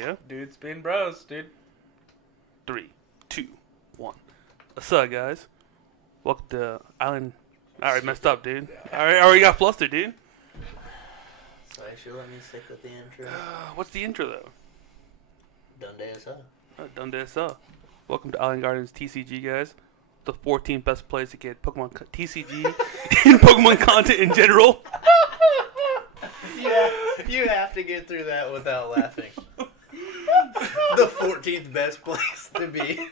video. Dudes being bros, dude. 3, 2, 1. What's up, guys? Welcome to Island. I already messed up, dude. I already got flustered, dude. So actually, let me stick with the intro. What's the intro, though? Donde esa? Donde esa? Welcome to Island Gardens TCG, guys. The 14th best place to get Pokemon TCG and Pokemon content in general. Yeah, you have to get through that without laughing. The 14th best place to be.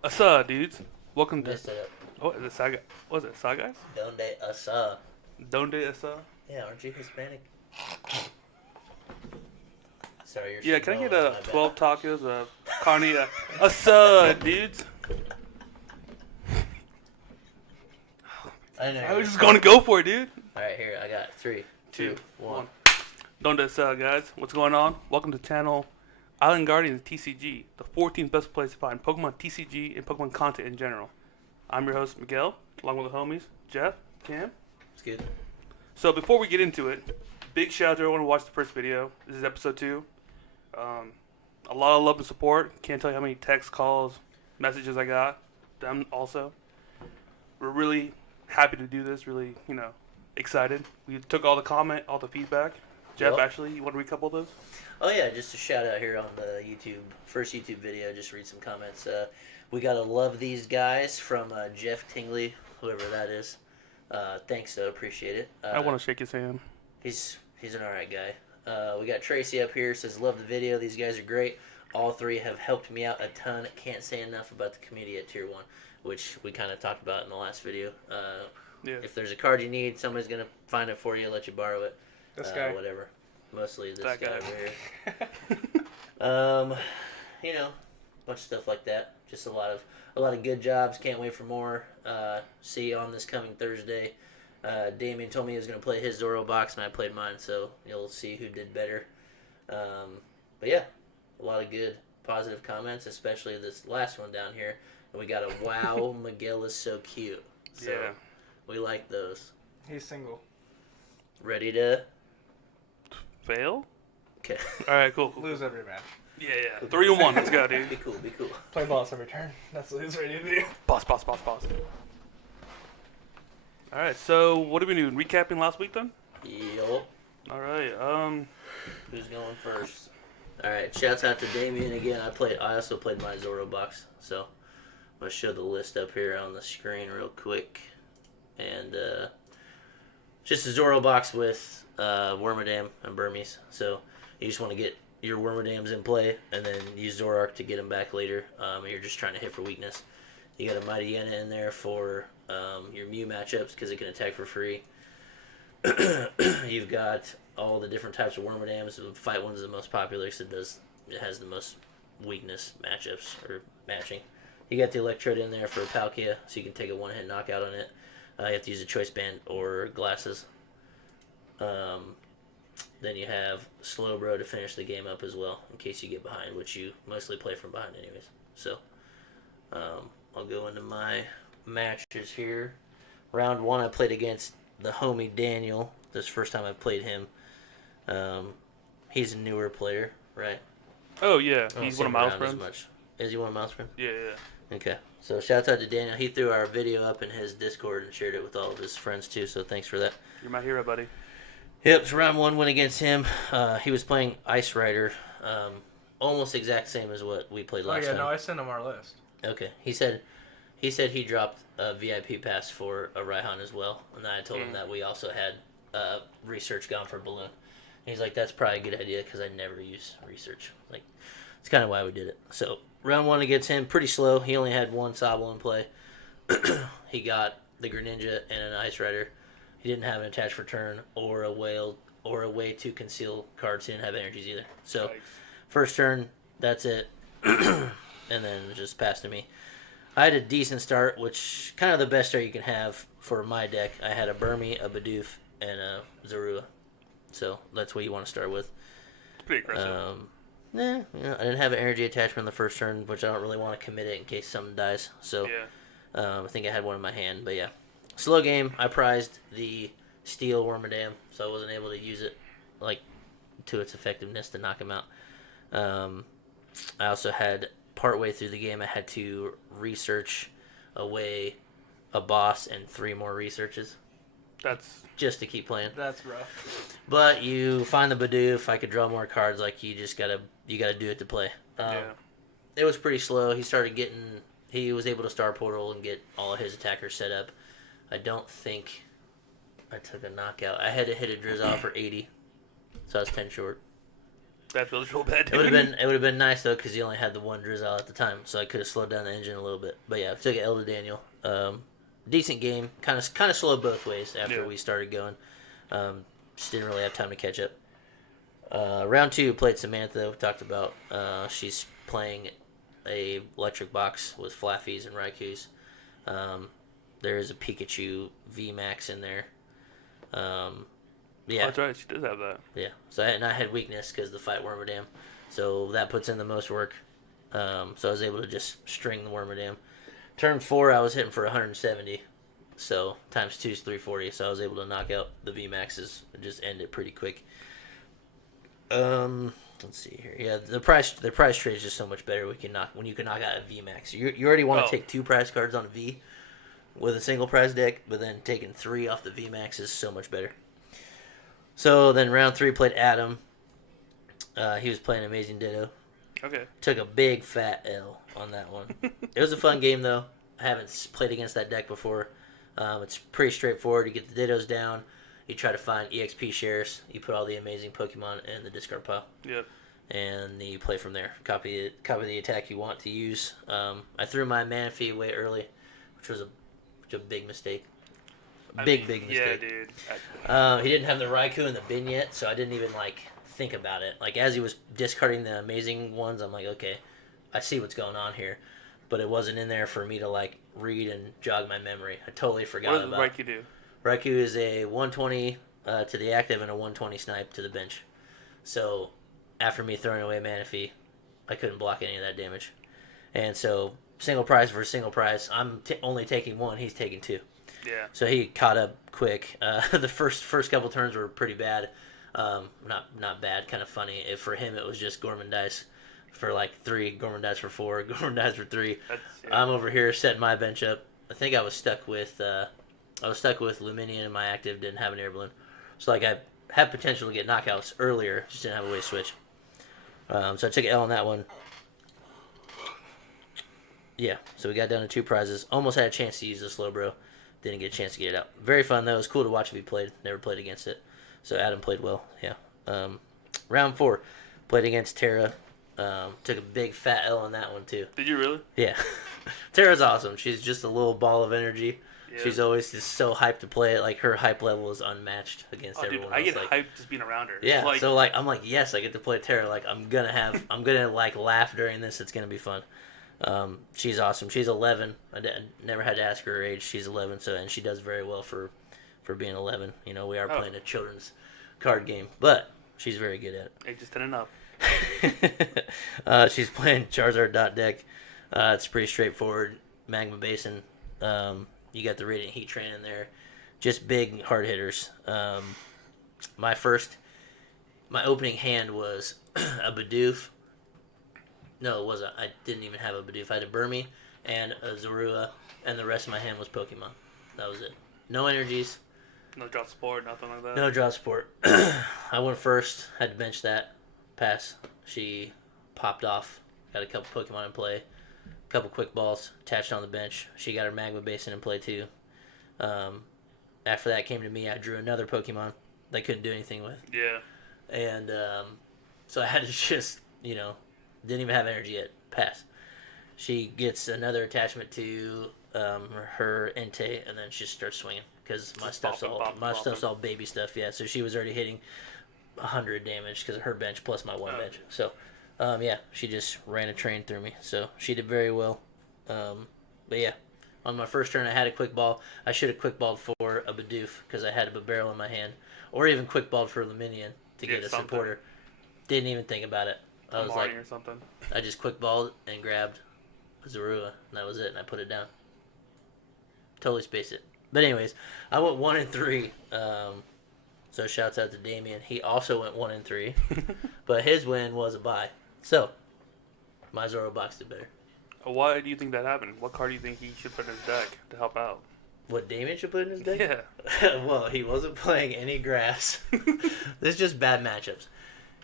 What's up, dudes? Welcome to. Messed it up. What is it, Saga? What is it, Saga guys? Donde esa? Donde esa? Yeah, aren't you Hispanic? Sorry, you're. Yeah, can I get Samoan, my 12 tacos of carne asada, dudes? bad. I know. I was just gonna go for it, dude. All right, here I got 3, 2, 1. Donde esa, guys? What's going on? Welcome to channel Island Guardians TCG, the 14th best place to find Pokemon TCG and Pokemon content in general. I'm your host, Miguel, along with the homies, Jeff, Cam. It's good. So before we get into it, big shout out to everyone who watched the first video. This is episode 2. A lot of love and support. Can't tell you how many texts, calls, messages I got. Them also. We're really happy to do this. Really, excited. We took all the feedback. Jeff, Yep. actually, you want to read a couple of those? Oh yeah, just a shout out here on the first YouTube video. Just read some comments. We gotta love these guys from Jeff Tingley, whoever that is. Thanks, though, appreciate it. I want to shake his hand. He's an alright guy. We got Tracy up here, says love the video. These guys are great. All three have helped me out a ton. Can't say enough about the community at Tier 1, which we kind of talked about in the last video. Yeah. If there's a card you need, somebody's gonna find it for you, let you borrow it. This guy. Whatever. Mostly this That guy guy. over here. Bunch of stuff like that. Just a lot of good jobs. Can't wait for more. See you on this coming Thursday. Damien told me he was going to play his Zoro box, and I played mine, so you'll see who did better. But yeah, a lot of good positive comments, especially this last one down here. And we got a wow, Miguel is so cute. So Yeah. we like those. He's single. Ready to? Fail? Okay. All right, cool. Lose every match. Yeah. 3 and 1. Let's go, Be dude. cool, be cool. Play boss every turn. That's what he's ready to do. Boss. All right, so what have we been doing? Recapping last week, then? Yup. All right. Who's going first? All right. Shouts out to Damien again. I also played my Zoro box, so I'm gonna show the list up here on the screen real quick, and just a Zoro box with Wormadam and Burmese. So you just want to get your Wormadams in play, and then use Zoroark to get them back later. You're just trying to hit for weakness. You got a Mighty Yenna in there for your Mew matchups because it can attack for free. You've got all the different types of Wormadams. Fight One's the most popular because it has the most weakness matchups or matching. You got the Electrode in there for Palkia, so you can take a one-hit knockout on it. You have to use a Choice Band or Glasses. Then you have Slowbro to finish the game up as well, in case you get behind, which you mostly play from behind anyways. So, I'll go into my matches here. Round 1, I played against the homie Daniel. This is the first time I've played him. He's a newer player, right? Oh, yeah. I don't He's see one of him Miles' around as friends. much. Is he one of Miles' friends? Yeah. Okay. So, shouts out to Daniel. He threw our video up in his Discord and shared it with all of his friends, too, so thanks for that. You're my hero, buddy. Yep, so round 1 went against him. He was playing Ice Rider, almost exact same as what we played last time. No, I sent him our list. Okay, he said he dropped a VIP pass for a Raihan as well, and I told him that we also had research gone for Balloon. And he's like, that's probably a good idea because I never use research. Like, it's kind of why we did it. So round 1 against him, pretty slow. He only had one Sobble in play. He got the Greninja and an Ice Rider. He didn't have an attach for turn or a whale or a way to conceal cards. He didn't have energies either. So Nice. first turn, that's it. And then just passed to me. I had a decent start, which kind of the best start you can have for my deck. I had a Burmy, a Bidoof, and a Zorua. So that's what you want to start with. It's pretty aggressive. I didn't have an energy attachment in the first turn, which I don't really want to commit it in case something dies. So Yeah. I think I had one in my hand, but yeah. Slow game. I prized the Steel Wormadam, so I wasn't able to use it like to its effectiveness to knock him out. I also had partway through the game, I had to research away a boss and 3 more researches. That's just to keep playing. That's rough. But you find the Bidoof. I could draw more cards. Like you gotta do it to play. It was pretty slow. He was able to Star Portal and get all of his attackers set up. I don't think I took a knockout. I had to hit a Drizzle for 80, so I was 10 short. That feels real bad. It would have been nice though because he only had the 1 Drizzle at the time, so I could have slowed down the engine a little bit. But yeah, I took an L to Daniel. Decent game. Kind of slow both ways after we started going. Just didn't really have time to catch up. Round 2 played Samantha. We talked about. She's playing a electric box with Flaffies and Raikus. There is a Pikachu VMAX in there. Yeah. Oh, that's right. She does have that. Yeah. So I had weakness because the fight Wormadam. So that puts in the most work. So I was able to just string the Wormadam. Turn 4, I was hitting for 170. So times 2 is 340. So I was able to knock out the VMAXs and just end it pretty quick. Let's see here. Yeah, the price trade is just so much better. When you can knock out a VMAX. You already want to take 2 prize cards on a V with a single prize deck, but then taking 3 off the VMAX is so much better. So then round 3 played Adam. He was playing Amazing Ditto. Okay. Took a big fat L on that one. It was a fun game though. I haven't played against that deck before. It's pretty straightforward. You get the Dittos down. You try to find EXP shares. You put all the amazing Pokemon in the discard pile. Yep. And then you play from there. Copy the attack you want to use. I threw my Manaphy away early, which was a big mistake. Big mistake. Yeah, dude. He didn't have the Raikou in the bin yet, so I didn't even think about it. As he was discarding the amazing ones, I'm like, okay, I see what's going on here, but it wasn't in there for me to read and jog my memory. I totally forgot about. What does Raikou do? Raikou is a 120 to the active and a 120 snipe to the bench. So after me throwing away Manaphy, I couldn't block any of that damage, and so single prize versus single prize. I'm only taking 1. He's taking 2. Yeah. So he caught up quick. The first couple turns were pretty bad. Not bad, kind of funny. For him, it was just Gormandize for 3, Gormandize for 4, Gormandize for 3. I'm over here setting my bench up. I think I was stuck with Luminion in my active, didn't have an air balloon. So I had potential to get knockouts earlier, just didn't have a way to switch. So I took an L on that one. Yeah, so we got down to 2 prizes. Almost had a chance to use the slow bro. Didn't get a chance to get it out. Very fun though. It was cool to watch if he played. Never played against it. So Adam played well. Yeah. Round 4, played against Tara. Took a big fat L on that one too. Did you really? Yeah. Tara's awesome. She's just a little ball of energy. Yeah. She's always just so hyped to play it. Her hype level is unmatched against everyone else. I get hyped just being around her. Yeah. So I'm yes, I get to play Tara. I'm gonna laugh during this. It's gonna be fun. She's awesome. She's 11. I never had to ask her age. She's 11, and she does very well for being 11. We are playing a children's card game, but she's very good at it. Age is 10 and up. She's playing Charizard dot deck. It's pretty straightforward. Magma Basin. You got the Radiant Heat Train in there. Just big hard hitters. My opening hand was a Bidoof. No, it wasn't. I didn't even have a Bidoof. I had a Burmy and a Zorua, and the rest of my hand was Pokemon. That was it. No energies. No draw support, nothing like that? No draw support. I went first. Had to bench that. Pass. She popped off. Got a couple Pokemon in play. A couple quick balls. Attached on the bench. She got her Magma Basin in play too. After that came to me, I drew another Pokemon that I couldn't do anything with. Yeah. And so I had to just, didn't even have energy yet. Pass. She gets another attachment to her Entei, and then she just starts swinging because my stuff's all baby stuff. Yeah, so she was already hitting 100 damage because of her bench plus my one bench. So, yeah, she just ran a train through me. So she did very well. But yeah, on my first turn, I had a quick ball. I should have quick balled for a Bidoof because I had a barrel in my hand, or even quick balled for Luminion to get a supporter. Didn't even think about it. I was or something. I just quick balled and grabbed Zorua, and that was it, and I put it down. Totally spaced it. But anyways, I went 1-3. So shouts out to Damien. He also went 1-3, but his win was a bye. So my Zoro box did better. Why do you think that happened? What card do you think he should put in his deck to help out? What Damien should put in his deck? Yeah. Well, he wasn't playing any grass. This is just bad matchups.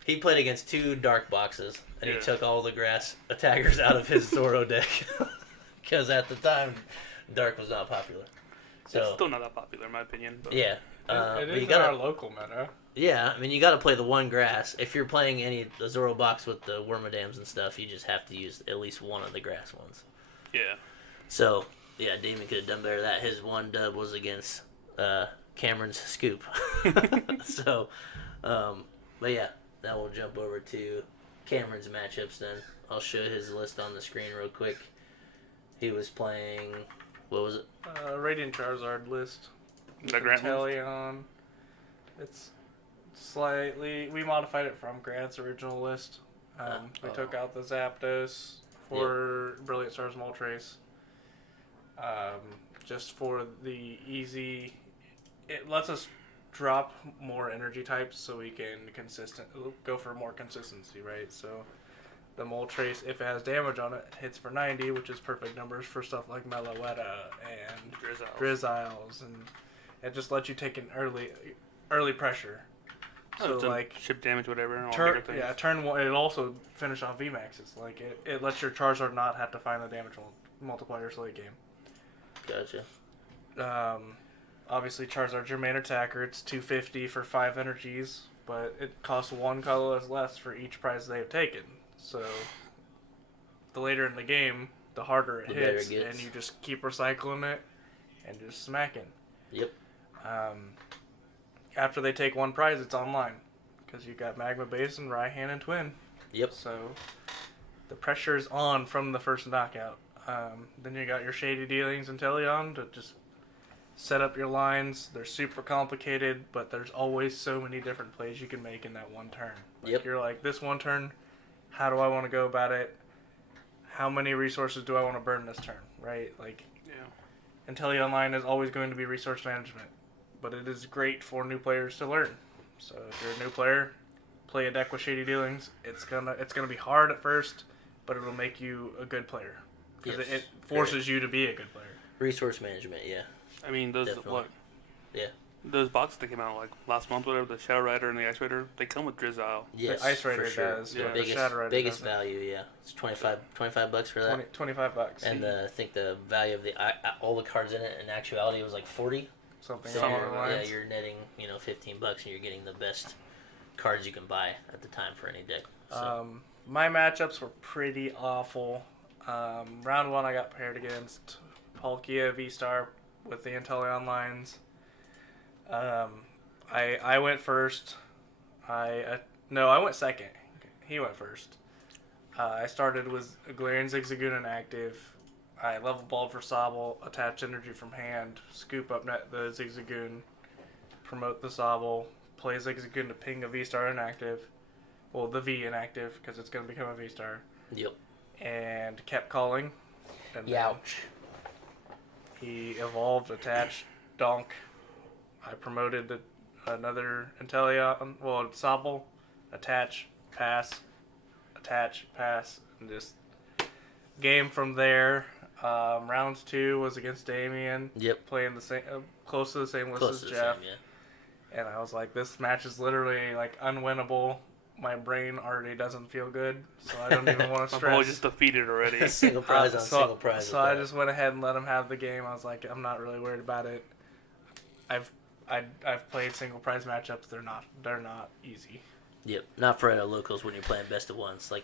He played against 2 dark boxes, and Yeah. he took all the grass attackers out of his Zoro deck. Because at the time, dark was not popular. It's So still not that popular in my opinion. But yeah, It but is you in our gotta, local meta. yeah. I mean, you gotta play the one grass. If you're playing the Zoro box with the Wormadams and stuff, you just have to use at least one of the grass ones. Yeah. So yeah, Damien could have done better. That his one dub was against Cameron's scoop. So, but yeah, now we'll jump over to Cameron's matchups. Then I'll show his list on the screen real quick. He was playing. What was it? Radiant Charizard list. The Grant list? Inteleon. It's slightly... We modified it from Grant's original list. We took out the Zapdos for Brilliant Stars Moltres. Just for the easy... It lets us drop more energy types so we can go for more consistency, right? So the Moltres, if it has damage on it, hits for 90, which is perfect numbers for stuff like Meloetta and Drizziles, and it just lets you take an early pressure. So like ship damage, whatever, and all turn bigger things. turn one, it'll also finish off VMAXs. Like it lets your Charizard not have to find the damage multipliers late game. Gotcha. Obviously Charizard's your main attacker. It's 250 for 5 energies, but it costs 1 colorless less for each prize they've taken. So the later in the game, the harder it The better hits, it gets. and you just keep recycling it and just smacking. Yep. After they take 1 prize, it's online because you got Magma Basin, Raihan, and Twin. Yep. So the pressure is on from the first knockout. Then you got your Shady Dealings and Teleon to just set up your lines. They're super complicated, but there's always so many different plays you can make in that one turn. Yep. You're like, this one turn, how do I want to go about it? How many resources do I want to burn this turn, right? Like, Yeah. Inteleon Line is always going to be resource management, but it is great for new players to learn. So if you're a new player, play a deck with Shady Dealings. It's gonna be hard at first, but it'll make you a good player because Yes. it forces you to be a good player. Resource management. Yeah. I mean, those Definitely. Yeah. those boxes that came out like last month, whatever, the Shadow Rider and the Ice Rider, they come with Drizzile. Yes. The Ice Rider for sure. does, yeah. but Biggest, the Shadow Rider biggest doesn't. value. Yeah. It's $25 for that. 25 bucks. And I think the value of all the cards in it in actuality was like 40. Something So along you're, the yeah, lines. you're netting $15 and you're getting the best cards you can buy at the time for any deck. So, My matchups were pretty awful. Round 1 I got paired against Palkia V-Star with the Inteleon lines. I went first. I went second. He went first. I started with a Galarian Zigzagoon inactive. I level balled for Sobble, attach energy from hand, scoop up the Zigzagoon, promote the Sobble, play Zigzagoon to ping a V-Star inactive. Well, the V inactive, because it's going to become a V-Star. yep. And kept calling. And then Youch. he evolved, attached, donk. I promoted another Inteleon, Sobble, attach, pass, and just game from there. Round 2 was against Damien. Yep. Playing the same, close to the same list Close as to the Jeff. same, yeah. And I was like, this match is literally like unwinnable. My brain already doesn't feel good, so I don't even want to My stress. boy just defeated already. Single prize on single prize. So I just went ahead and let him have the game. I was like, I'm not really worried about it. I've played single prize matchups. They're not easy. Yep. Not for locals when you're playing best of ones. Like,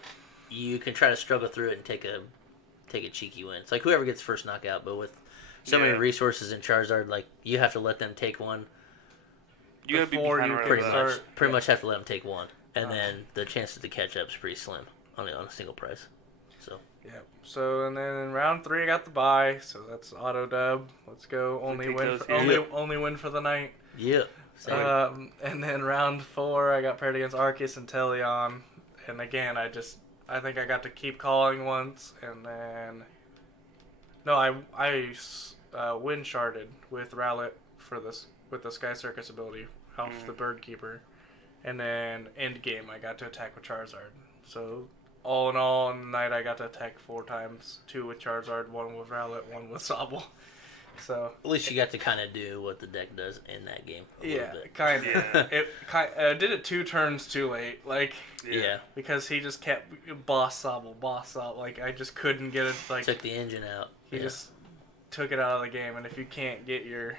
you can try to struggle through it and take a cheeky win. It's like whoever gets first knockout, but with so many resources in Charizard, like, you have to let them take one. You gotta be Before behind you right can away. start- Pretty much have to let them take one. And then the chances to catch up is pretty slim on a single prize. So Yeah. So and then in round 3 I got the bye. So that's auto dub. Let's go. Only take win. those For, here. only win for the night. yeah. Same. And then round 4 I got paired against Arceus and Teleon. And again I think I got to keep calling once, and then no, I wind sharded with Rowlet with the Sky Circus ability. off the Bird Keeper. And then end game, I got to attack with Charizard. So all in all, on the night, I got to attack 4 times. 2 with Charizard, 1 with Rowlet, 1 with Sobble. So At least you got to kind of do what the deck does in that game a little bit. kind of. It did it 2 turns too late, like Yeah. because he just kept boss Sobble. Like I just couldn't get it. Like Took the engine out. he just took it out of the game. And if you can't get your,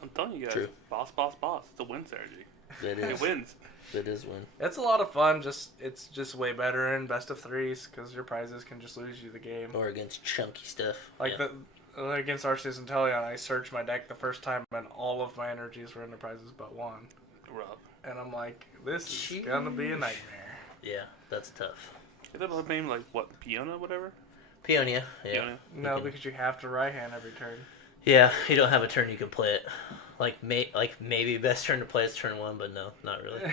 I'm telling you guys, True. boss. It's a win strategy. It It is. wins. It is win. it's a lot of fun. It's just way better in best of 3s because your prizes can just lose you the game. Or against chunky stuff. Like against Arceus and Teleon, I searched my deck the first time and all of my energies were in the prizes but 1. Rough. And I'm like, this is gonna be a nightmare. Yeah, that's tough. Is that a name like what? Peona, whatever. Peonia. Yeah. Peonia. No, can- because you have to right hand every turn. Yeah, you don't have a turn you can play it. Like maybe best turn to play is turn 1, but no, not really.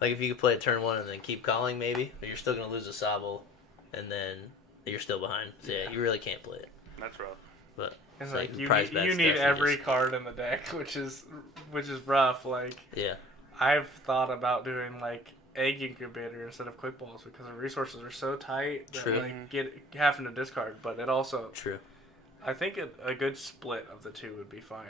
Like if you could play it turn 1 and then keep calling, maybe, but you're still gonna lose a Sobble, and then you're still behind. So yeah, you really can't play it. That's rough. But It's like like you prize need, bet you stuff, need you every just- card in the deck, which is rough. Like yeah, I've thought about doing like egg incubator instead of quick balls because the resources are so tight that True. like having to discard. But it also, true. I think a good split of the 2 would be fine.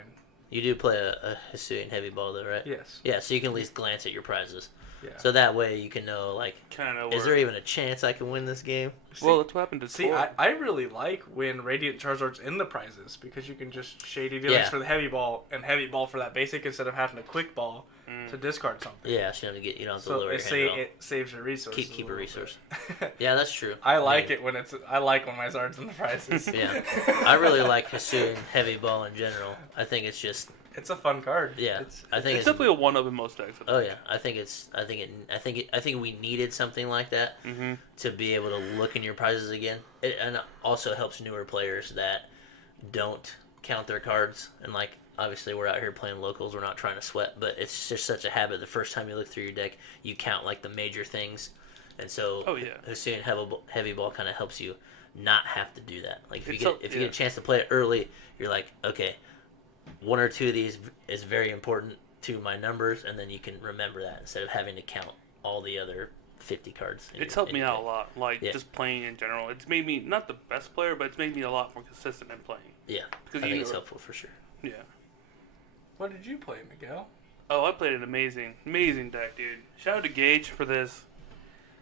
You do play a Hisuian heavy ball though, right? Yes. Yeah, so you can at least glance at your prizes. Yeah. So that way you can know, like, Kind of. is there even a chance I can win this game? Well, that's what happened to See, Tor. I really like when Radiant Charizard's in the prizes because you can just shady dealings Yeah. for the heavy ball and heavy ball for that basic instead of having a quick ball to discard something. Yeah, so you don't have to So lower it, your hand at all. it saves your resources. Keep a little resource. bit. Yeah, that's true. I like mean, it when I like when my Zard's in the prizes. Yeah, I really like Hisuian heavy ball in general. I think it's just It's a fun card. yeah. It's, I think it's definitely a one-up in most decks. Oh yeah, I think we needed something like that Mm-hmm. to be able to look in your prizes again. And it also helps newer players that don't count their cards. And like obviously we're out here playing locals, we're not trying to sweat, but it's just such a habit. The first time you look through your deck, you count like the major things, and so Oh, yeah. Hisuian heavy ball kind of helps you not have to do that. Like if It's you so- get a chance to play it early, you're like, okay, 1 or 2 of these is very important to my numbers, and then you can remember that instead of having to count all the other 50 cards. It's helped me out a lot. Like, Yeah. just playing in general. It's made me, not the best player, but it's made me a lot more consistent in playing. Yeah, Because I you think it's know- helpful for sure. Yeah. what did you play, Miguel? Oh, I played an amazing deck, dude. Shout out to Gage for this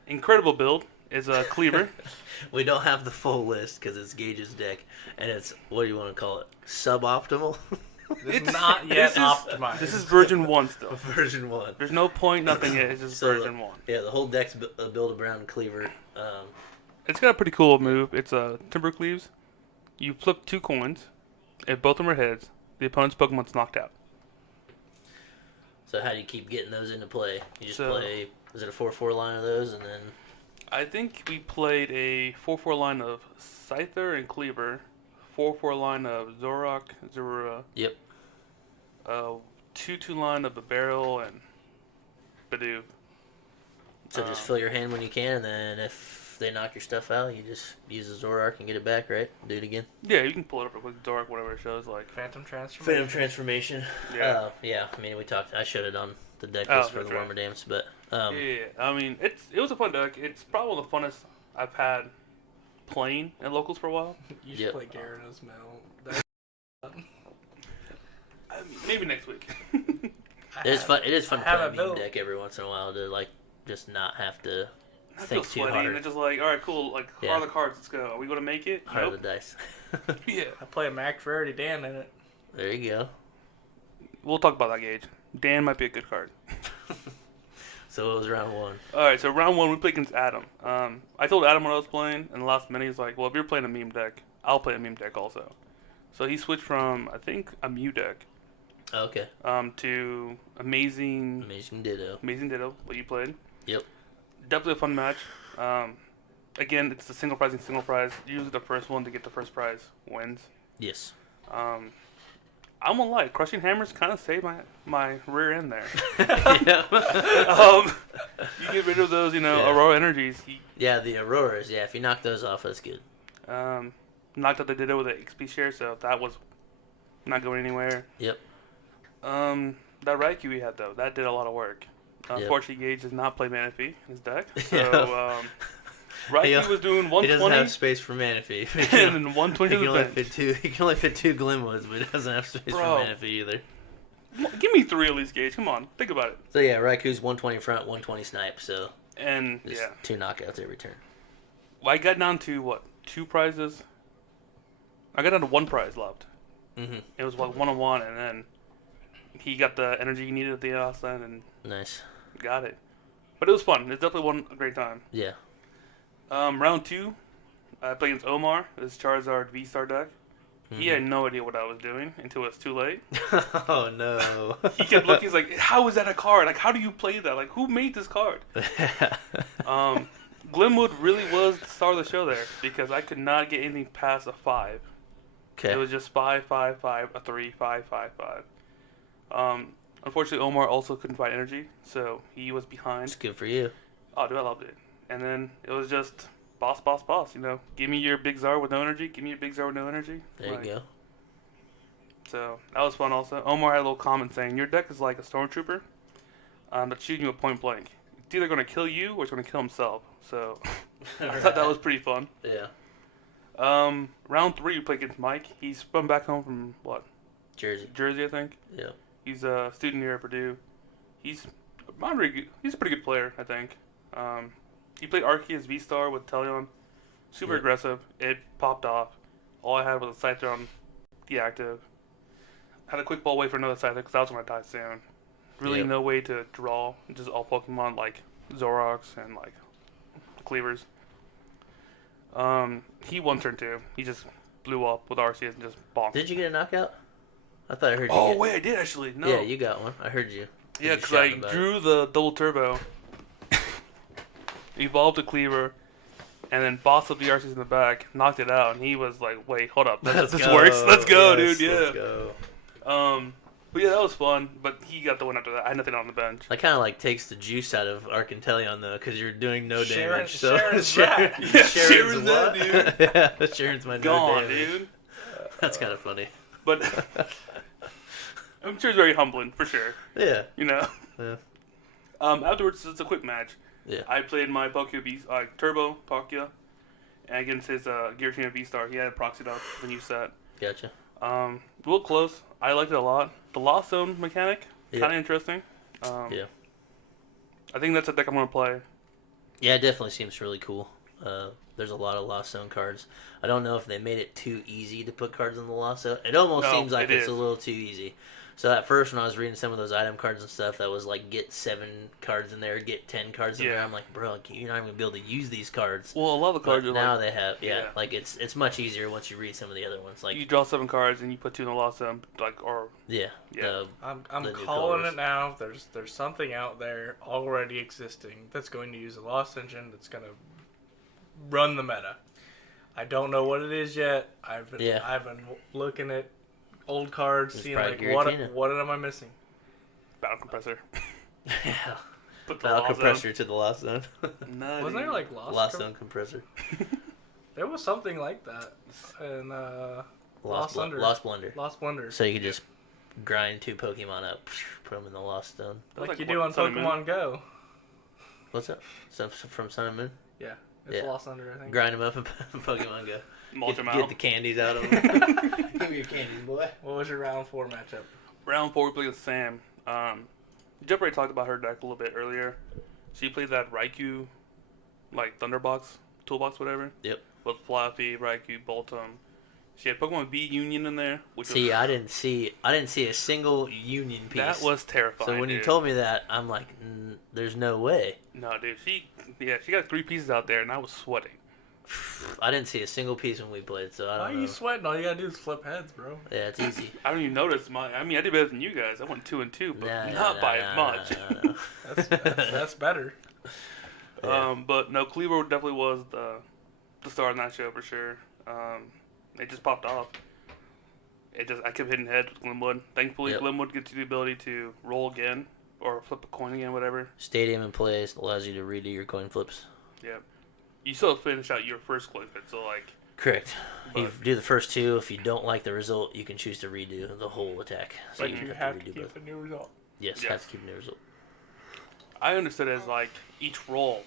incredible build. It's a Cleaver. We don't have the full list because it's Gage's deck, and it's, what do you want to call it, suboptimal? This is not yet optimized. This is version 1 still. Version 1. There's no point, nothing yet. It's just So, version 1. Yeah, the whole deck's built around Cleaver. It's got a pretty cool move. It's Timber Cleaves. You flip 2 coins. If both of them are heads, the opponent's Pokemon's knocked out. So how do you keep getting those into play? You just So- play, is it a 4/4 line of those, and then... I think we played a 4-4 line of Scyther and Cleaver, 4-4 line of Zorok, Zorua, Yep. 2-2 line of Barrel and Bidoof. So just fill your hand when you can, and then if they knock your stuff out, you just use the Zoroark and get it back, right? Do it again. Yeah, you can pull it up real quick, Zorok, whatever it shows like. Phantom Transformation. Phantom Transformation. Yeah. Yeah, I mean, I showed it on the deck Oh, list for that's the right. Warmer Dams, but... Yeah, I mean, it was a fun deck. It's probably one of the funnest I've had playing at locals for a while. You should Yep. play Gyarados Mel. I mean, maybe next week. It is fun. It is fun to I have play a it meme built. deck every once in a while to like just not have to I feel think too sweaty, and hard. it's just like, all right, cool. Like, Yeah. how are the cards? Let's go. Are we going to make it? Heart Nope. of the dice. Yeah. I play a Max Rarity Dan in it. There you go. We'll talk about that, Gage. Dan might be a good card. So it was round 1. All right, so round 1, we played against Adam. I told Adam what I was playing, and the last minute he's like, well, if you're playing a meme deck, I'll play a meme deck also. So he switched from, I think, a Mew deck Okay. to Amazing Amazing Ditto. Ditto, what you played. Yep. Definitely a fun match. Again, it's a single prize. Usually the first one to get the first prize wins. Yes. I won't lie, Crushing Hammers kind of saved my rear end there. yeah. You get rid of those, Yeah. Aurora Energies. Yeah, the Auroras. Yeah, if you knock those off, that's good. Knocked out the Ditto with an XP share, so that was not going anywhere. Yep. That Raikou he had though, that did a lot of work. Yep. Unfortunately, Gage does not play Manaphy in his deck, so Yeah. Raikou was doing He doesn't 120 have space for Manaphy. and then 120 He to can the only bench. fit two. He can only fit 2 Glimwoods, but he doesn't have space Bro. for Manaphy either. Give me 3 at least, Gage. Come on, think about it. So yeah, Raikou's 120 front, 120 snipe. So And just 2 knockouts every turn. Well, I got down to what 2 prizes. I got down to 1 prize left. Mm-hmm. It was like 1-on-1, and then he got the energy he needed at the last end and Nice. got it. But it was fun. It definitely a great time. Yeah. Round 2, I played against Omar, his Charizard V-Star deck. He had no idea what I was doing until it was too late. Oh no. He kept looking, he's like, how is that a card? Like, how do you play that? Like, who made this card? Glimwood really was the star of the show there because I could not get anything past a 5. Okay. It was just 5, 5, 5, a 3, 5, 5, 5. Unfortunately, Omar also couldn't find energy, so he was behind. It's good for you. Oh, dude, I loved it. And then it was just boss, boss, boss. You know, give me your big Zar with no energy. Give me your big Zar with no energy. There you go. So that was fun. Also, Omar had a little comment saying your deck is like a stormtrooper that's shooting you at point blank. It's either going to kill you or it's going to kill himself. So I thought that was pretty fun. Yeah. Round 3, we played against Mike. He's from back home from what? Jersey. Jersey, I think. Yeah. He's a student here at Purdue. He's not very good. He's a pretty good player, I think. He played Arceus V-Star with Teleon. Super aggressive. It popped off. All I had was a Scyther on deactive. Had a quick ball wait for another Scyther because I was going to die soon. Really no way to draw. Just all Pokemon like Zoroarks and like Cleavers. He won turn 2. He just blew up with Arceus and just bonked. Did you get a knockout? I thought I heard you. Oh, wait, I did actually. No. Yeah, you got one. I heard you. Yeah, because I drew the double turbo, evolved a Cleaver, and then bossed up the Arceus in the back, knocked it out, and he was like, wait, hold up. This works. Let's go, dude. Yeah. Let's go. But yeah, that was fun, but he got the win after that. I had nothing on the bench. That kind of like takes the juice out of Arcanteleon though, because you're doing no damage. Sharon's that. Yeah, Sharon's that, dude. Yeah, Sharon's my no Gone, damage. dude. That's kind of funny. But I'm sure it's very humbling, for sure. Yeah. You know? Yeah. Afterwards, it's a quick match. Yeah. I played my Palkia Turbo Palkia, and against his Giratina V-Star. He had proxied off the new set. Gotcha. A little close. I liked it a lot. The Lost Zone mechanic, kind of interesting. Yeah. I think that's a deck I'm going to play. Yeah, it definitely seems really cool. There's a lot of Lost Zone cards. I don't know if they made it too easy to put cards in the Lost Zone. It almost seems like it's a little too easy. So at first when I was reading some of those item cards and stuff, that was like get 7 cards in there, get 10 cards in there. I'm like, bro, you're not even going to be able to use these cards. Well, a lot of the cards but are now like, they have, like it's much easier once you read some of the other ones. Like you draw 7 cards and you put 2 in the Lost Zone, like, or... Yeah. I'm the new calling colors. it now. There's something out there already existing that's going to use a Lost Engine that's going to run the meta. I don't know what it is yet. I've been looking at old cards, seeing like what am I missing? Battle Compressor. Yeah. Put the Battle Lost compressor to the Lost Zone. Nutty. Wasn't there like Lost Zone compressor. There was something like that in Lost Blunder. Lost Blunder. So you could just grind 2 Pokemon up, put them in the Lost Zone. Like you what, do on Sun and Pokemon Go. What's that? Stuff from Sun and Moon? Yeah. It's Lost Thunder, I think. Grind them up in Pokemon Go. Mulch them out. Get the candies out of them. Give me your candies, boy. What was your round 4 matchup? Round 4, we played with Sam. Jeff already talked about her deck a little bit earlier. She played that Raikou, like Thunderbox, Toolbox, whatever. Yep. With Flappy, Raikou, Boltum. She had Pokemon V Union in there. Which I didn't see a single Union piece. That was terrifying. So when you told me that, I'm like, there's no way. No, dude. She got 3 pieces out there, and I was sweating. I didn't see a single piece when we played, so I don't know. Why are you sweating? All you gotta do is flip heads, bro. Yeah, it's easy. I don't even notice I did better than you guys. I went 2 and 2, but not by much. No. That's better. Yeah. But no, Cleaver definitely was the star in that show for sure. It just popped off. I kept hitting heads with Glenwood. Thankfully, Glenwood gets you the ability to roll again or flip a coin again, whatever. Stadium in place allows you to redo your coin flips. Yep. You still finish out your first coin flip, so like. Correct. You do the first 2. If you don't like the result, you can choose to redo the whole attack. So But you have to redo keep a new result. Yes, Yes. have to keep new result. I understood it as like each roll,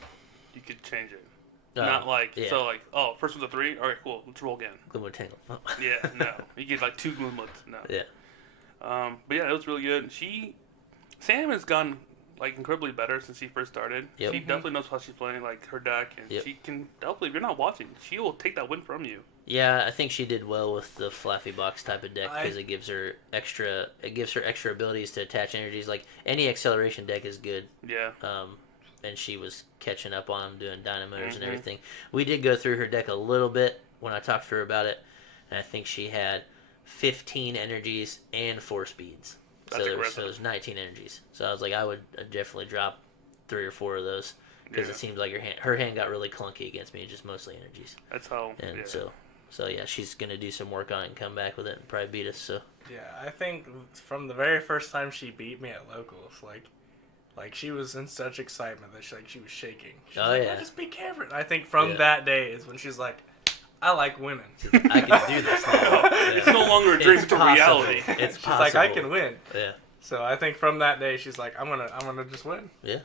you could change it. Not like yeah. so like first one's a 3. All right, cool. Let's roll again. Glimmer Tangle. Yeah, no, you get like 2 glimlets. No. Yeah. But yeah, it was really good. Sam has gone like incredibly better since she first started. Yep. She definitely knows how she's playing, like her deck, and Yep. she can definitely. If you're not watching, she will take that win from you. Yeah, I think she did well with the Flaffy Box type of deck because it gives her extra. It gives her extra abilities to attach energies. Like any acceleration deck is good. Yeah. And she was catching up on them, doing dynamiters and everything. We did go through her deck a little bit when I talked to her about it, and I think she had 15 energies and 4 speeds. That's aggressive. So there's 19 energies. So I was like, I would definitely drop 3 or 4 of those because it seems like her hand got really clunky against me, just mostly energies. That's how. And yeah. so yeah, she's gonna do some work on it and come back with it and probably beat us. So Yeah, I think from the very first time she beat me at locals, like she was in such excitement that she was shaking. She's like, I just beat Cameron. I think from that day is when she's like, I like winning. I can do this now. Yeah. It's no longer a dream; it's a reality. It's She's possible. like, I can win. Yeah. So I think from that day, she's like, I'm gonna just win. Yeah.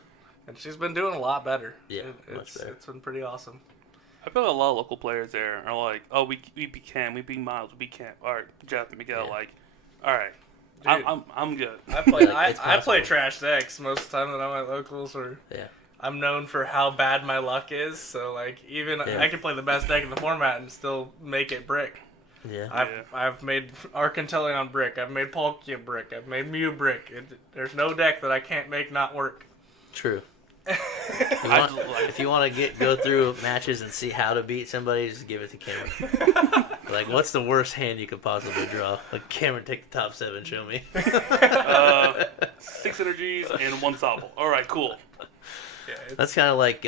And she's been doing a lot better. Yeah, much better. It's been pretty awesome. I feel like a lot of local players there are like, oh, we beat Cam, we beat Miles, we beat Cam, or Jeff and Miguel. Yeah. Like, all right, Dude, I'm good. I play Like, I play trash decks most of the time that I'm at locals, or I'm known for how bad my luck is. So like even I can play the best deck in the format and still make it brick. Yeah. I've made Arcantelion brick. I've made Palkia brick. I've made Mew brick. There's no deck that I can't make not work. True. If you want to go through matches and see how to beat somebody, just give it to Cameron. Like, what's the worst hand you could possibly draw? Like, Cameron, take the top 7, show me. 6 energies and 1 Sobble. All right, cool. Yeah, that's kind of like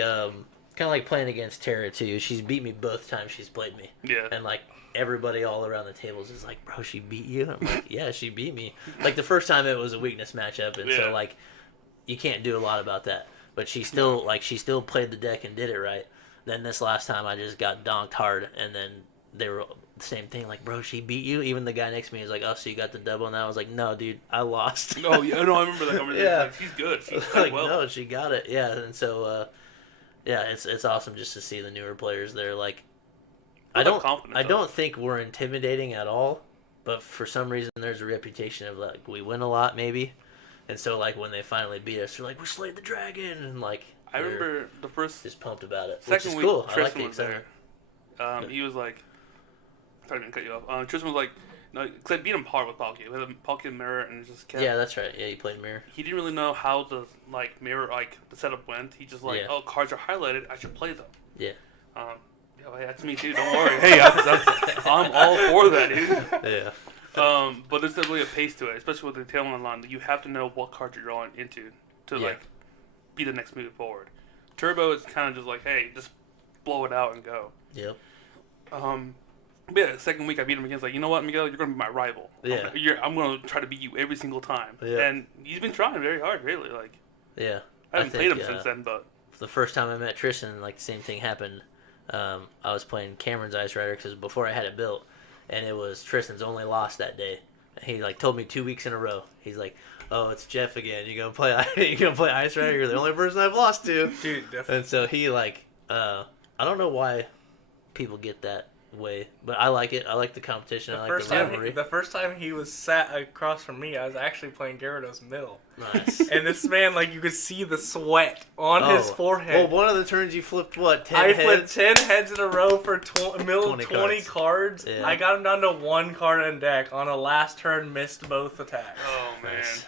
playing against Tara too. She's beat me both times she's played me. Yeah. And like everybody all around the tables is like, bro, she beat you. I'm like, yeah, she beat me. Like the first time it was a weakness matchup, and so like you can't do a lot about that. But she still played the deck and did it right. Then this last time I just got donked hard, and then they were the same thing. Like, bro, she beat you. Even the guy next to me was like, oh, so you got the double? And I was like, no, dude, I lost. Oh yeah, no, I remember that conversation. Yeah. Like, she's good. She's Like, well. no, she got it. Yeah, and so it's awesome just to see the newer players there. Like, I don't think we're intimidating at all, but for some reason there's a reputation of like we win a lot maybe. And so, like, when they finally beat us, they're like, we slayed the dragon! And, like, I remember the first... just pumped about it, second which is cool. week, I like Tristan the was there. He was like... Sorry to cut you off. Tristan was like... No, because I beat him hard with Palkia. We had a Palkia mirror and it just kept... Yeah, that's right. Yeah, you played mirror. He didn't really know how the, like, mirror, like, the setup went. He just, like, oh, cards are highlighted. I should play them. Yeah. Yeah, that's me, too. Don't worry. Hey, I'm all for that, dude. Yeah. But there's definitely a pace to it, especially with the tail on line. You have to know what card you're drawing into to like be the next move forward. Turbo is kind of just like, hey, just blow it out and go. Yep. But yeah, the second week I beat him again. It's like, you know what, Miguel, you're gonna be my rival. Yeah. I'm gonna try to beat you every single time. Yeah. And he's been trying very hard, really. Like, yeah. I haven't played him since then, but the first time I met Tristan, like the same thing happened. I was playing Cameron's Ice Rider because before I had it built. And it was Tristan's only loss that day. He like told me 2 weeks in a row. He's like, "Oh, it's Jeff again. You gonna play Ice Rider? You're the only person I've lost to." Dude, definitely. And so he like, I don't know why people get that way, but I like it. I like the competition. I like the rivalry. The first time he was sat across from me, I was actually playing Gyarados Mill. Nice. And this man, like, you could see the sweat on his forehead. Well, one of the turns you flipped what? 10 I heads? flipped 10 heads in a row for Mill 20 cards. Yeah. I got him down to 1 card in deck. On a last turn, missed both attacks. oh man. Nice.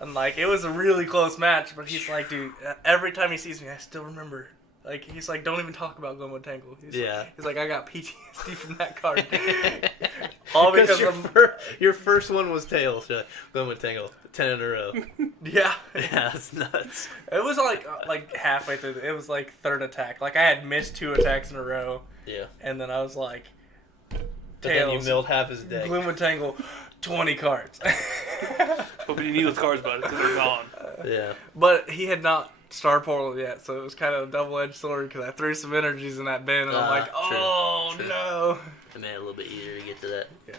And, like, it was a really close match, but he's like, dude, every time he sees me, I still remember. Like, he's like, don't even talk about Glimmer Tangle. He's like, I got PTSD from that card. All because your first one was Tails. Glimmer Tangle, 10 in a row. Yeah. Yeah, that's nuts. It was like halfway through. It was like third attack. Like I had missed 2 attacks in a row. Yeah. And then I was like, But then you Tails, milled half his deck. Glimmer Tangle, 20 cards. But you need those cards, bud, because they're gone. Yeah. But he had not Star Portal yet, so it was kind of a double-edged sword because I threw some energies in that bin, and I'm like, oh, true. no. It made it a little bit easier to get to that. Yeah.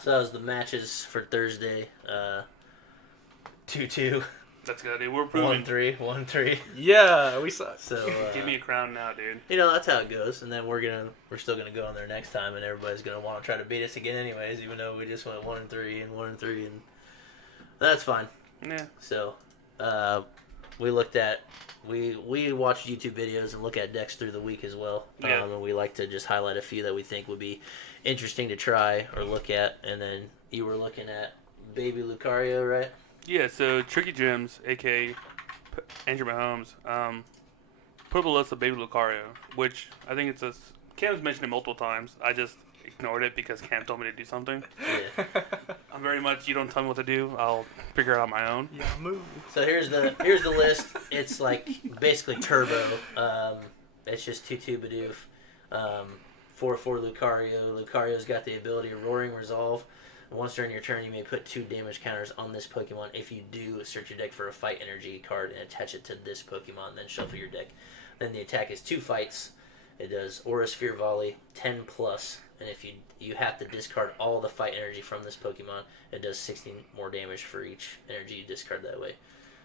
So that was the matches for Thursday. 2-2, That's good, dude. We're proving. 1-3, 1-3. Yeah, we suck. So Give me a crown now, dude. that's how it goes. And then we're still gonna go in there next time, and everybody's gonna want to try to beat us again, anyways. Even though we just went 1-3 and 1-3, and that's fine. Yeah. So, we watched YouTube videos and look at decks through the week as well. Yeah. And we like to just highlight a few that we think would be interesting to try or look at. And then you were looking at Baby Lucario, right? Yeah, so Tricky Gems, a.k.a. Andrew Mahomes, put up a list of Baby Lucario, which I think Cam's mentioned it multiple times. I just ignored it because Cam told me to do something. Yeah. I'm very much, you don't tell me what to do, I'll figure it out on my own. Yeah, move. So here's the list. It's like basically turbo. It's just 2-2 Bidoof. 4-4 Lucario. Lucario's got the ability of Roaring Resolve. Once during your turn, you may put 2 damage counters on this Pokemon. If you do, search your deck for a Fight Energy card and attach it to this Pokemon, then shuffle your deck. Then the attack is 2 fights. It does Aura Sphere Volley, 10+, and if you have to discard all the Fight Energy from this Pokemon, it does 16 more damage for each energy you discard that way.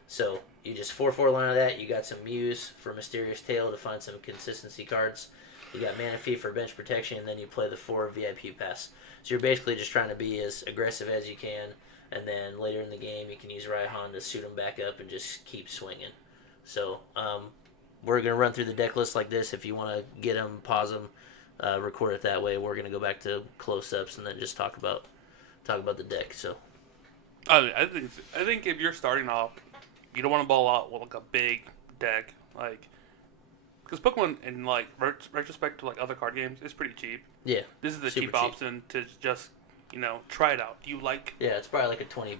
So you just 4/4 line of that. You got some Muse for Mysterious Tail to find some consistency cards. You got Manaphy for bench protection, and then you play the 4 VIP pass. So you're basically just trying to be as aggressive as you can, and then later in the game you can use Raihan to suit them back up and just keep swinging. So we're going to run through the deck list like this. If you want to get them, pause them, record it that way. We're going to go back to close-ups and then just talk about the deck. So I think if you're starting off, you don't want to ball out with like a big deck, like, because Pokemon in like retrospect to like other card games is pretty cheap. yeah, This is the Super cheap cheap. option to just try it out. Do you like yeah, it's probably like a $20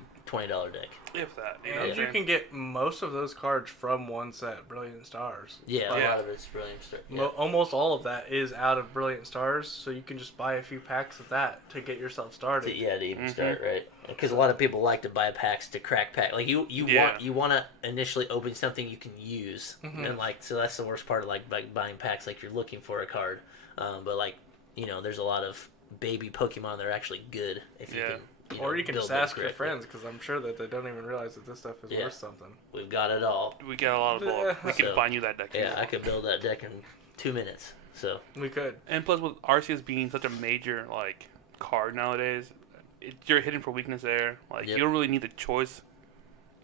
deck. if that? You know And what I'm you saying? can get most of those cards from one set, Brilliant Stars. Yeah, Yeah. a lot of it's brilliant. Yeah. Almost all of that is out of Brilliant Stars, so you can just buy a few packs of that to get yourself started. To even Mhm. start, right? Because a lot of people like to buy packs to crack pack. Like you Yeah. want to initially open something you can use, Mhm. and so that's the worst part of like buying packs. Like you're looking for a card, but there's a lot of baby Pokemon that are actually good if you Yeah. can. Or you can build just them ask your correctly. friends, because I'm sure that they don't even realize that this stuff is Yeah. worth something. We've got it all. We got a lot of bulk. We can So, find you that deck. Yeah, I could build that deck in 2 minutes. So We could. And plus, with Arceus being such a major like card nowadays, you're hitting for weakness there. Like Yep. you don't really need the choice.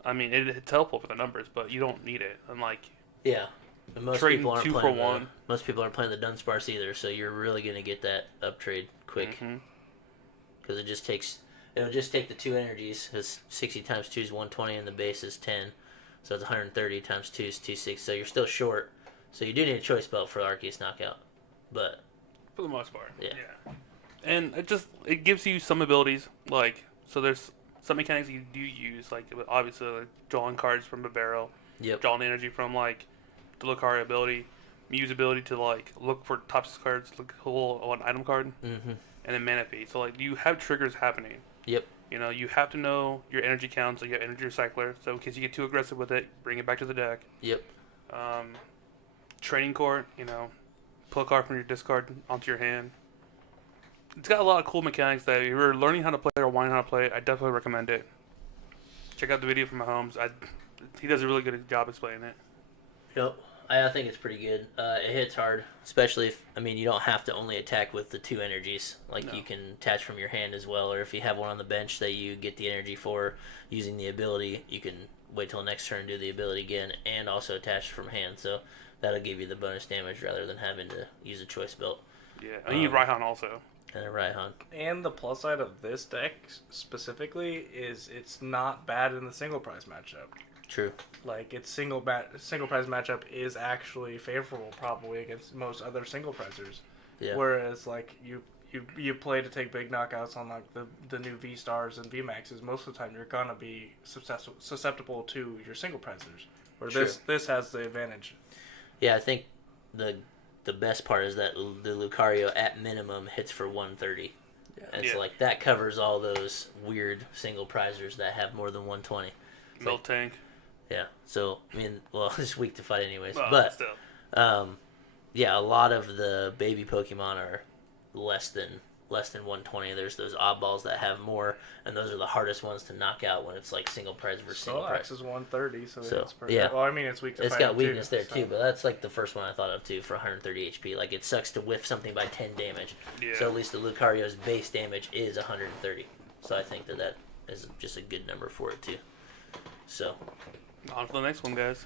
I mean, it's helpful for the numbers, but you don't need it. And like, yeah, and most Trading people aren't 2 for playing 1. most people aren't playing the Dunsparce either. So you're really gonna get that up trade quick. mhm. Because it'll just take the 2 energies. Because 60 times 2 is 120 and the base is 10. So it's 130 times 2 is 260. So you're still short. So you do need a choice belt for Arceus knockout. But for the most part. Yeah. And it gives you some abilities. Like, so there's some mechanics you do use, like obviously like drawing cards from the barrel, yep. drawing energy from like the Lucario ability, Muse ability to like look for tops cards, look cool on item card, Mm-hmm. and then Manaphy. So like you have triggers happening. Yep. You have to know your energy counts. So you have energy recycler. So in case you get too aggressive with it, bring it back to the deck. Yep. Training court. Pull a card from your discard onto your hand. It's got a lot of cool mechanics that if you're learning how to play or wanting how to play, I definitely recommend it. Check out the video from Mahomes. He does a really good job explaining it. Yep. I think it's pretty good. It hits hard, especially if you don't have to only attack with the 2 energies. Like No. you can attach from your hand as well, or if you have one on the bench that you get the energy for using the ability, you can wait till next turn, do the ability again, and also attach from hand. So that'll give you the bonus damage rather than having to use a choice belt. Yeah, and you need Raihan also. And a Raihan. And the plus side of this deck specifically is it's not bad in the single prize matchup. True. Like its single prize matchup is actually favorable probably against most other single prizers. Yeah. Whereas like you play to take big knockouts on like the new V stars and V maxes, most of the time you're gonna be susceptible to your single prizers. Where True. this has the advantage. Yeah, I think the best part is that the Lucario at minimum hits for 130. And Yeah. so like that covers all those weird single prizers that have more than 120. Milk tank. Yeah. So it's weak to fight anyways. Well, but still. yeah, a lot of the baby Pokemon are less than less than 120. There's those oddballs that have more, and those are the hardest ones to knock out when it's like single prize versus single prize. Stellax is 130, so it's pretty. Yeah. Well, I mean, it's weak to It's fighting got weakness too, there too, but that's like the first one I thought of too for 130 HP. Like it sucks to whiff something by 10 damage. Yeah. So at least the Lucario's base damage is 130. So I think that is just a good number for it too. So On to the next one, guys.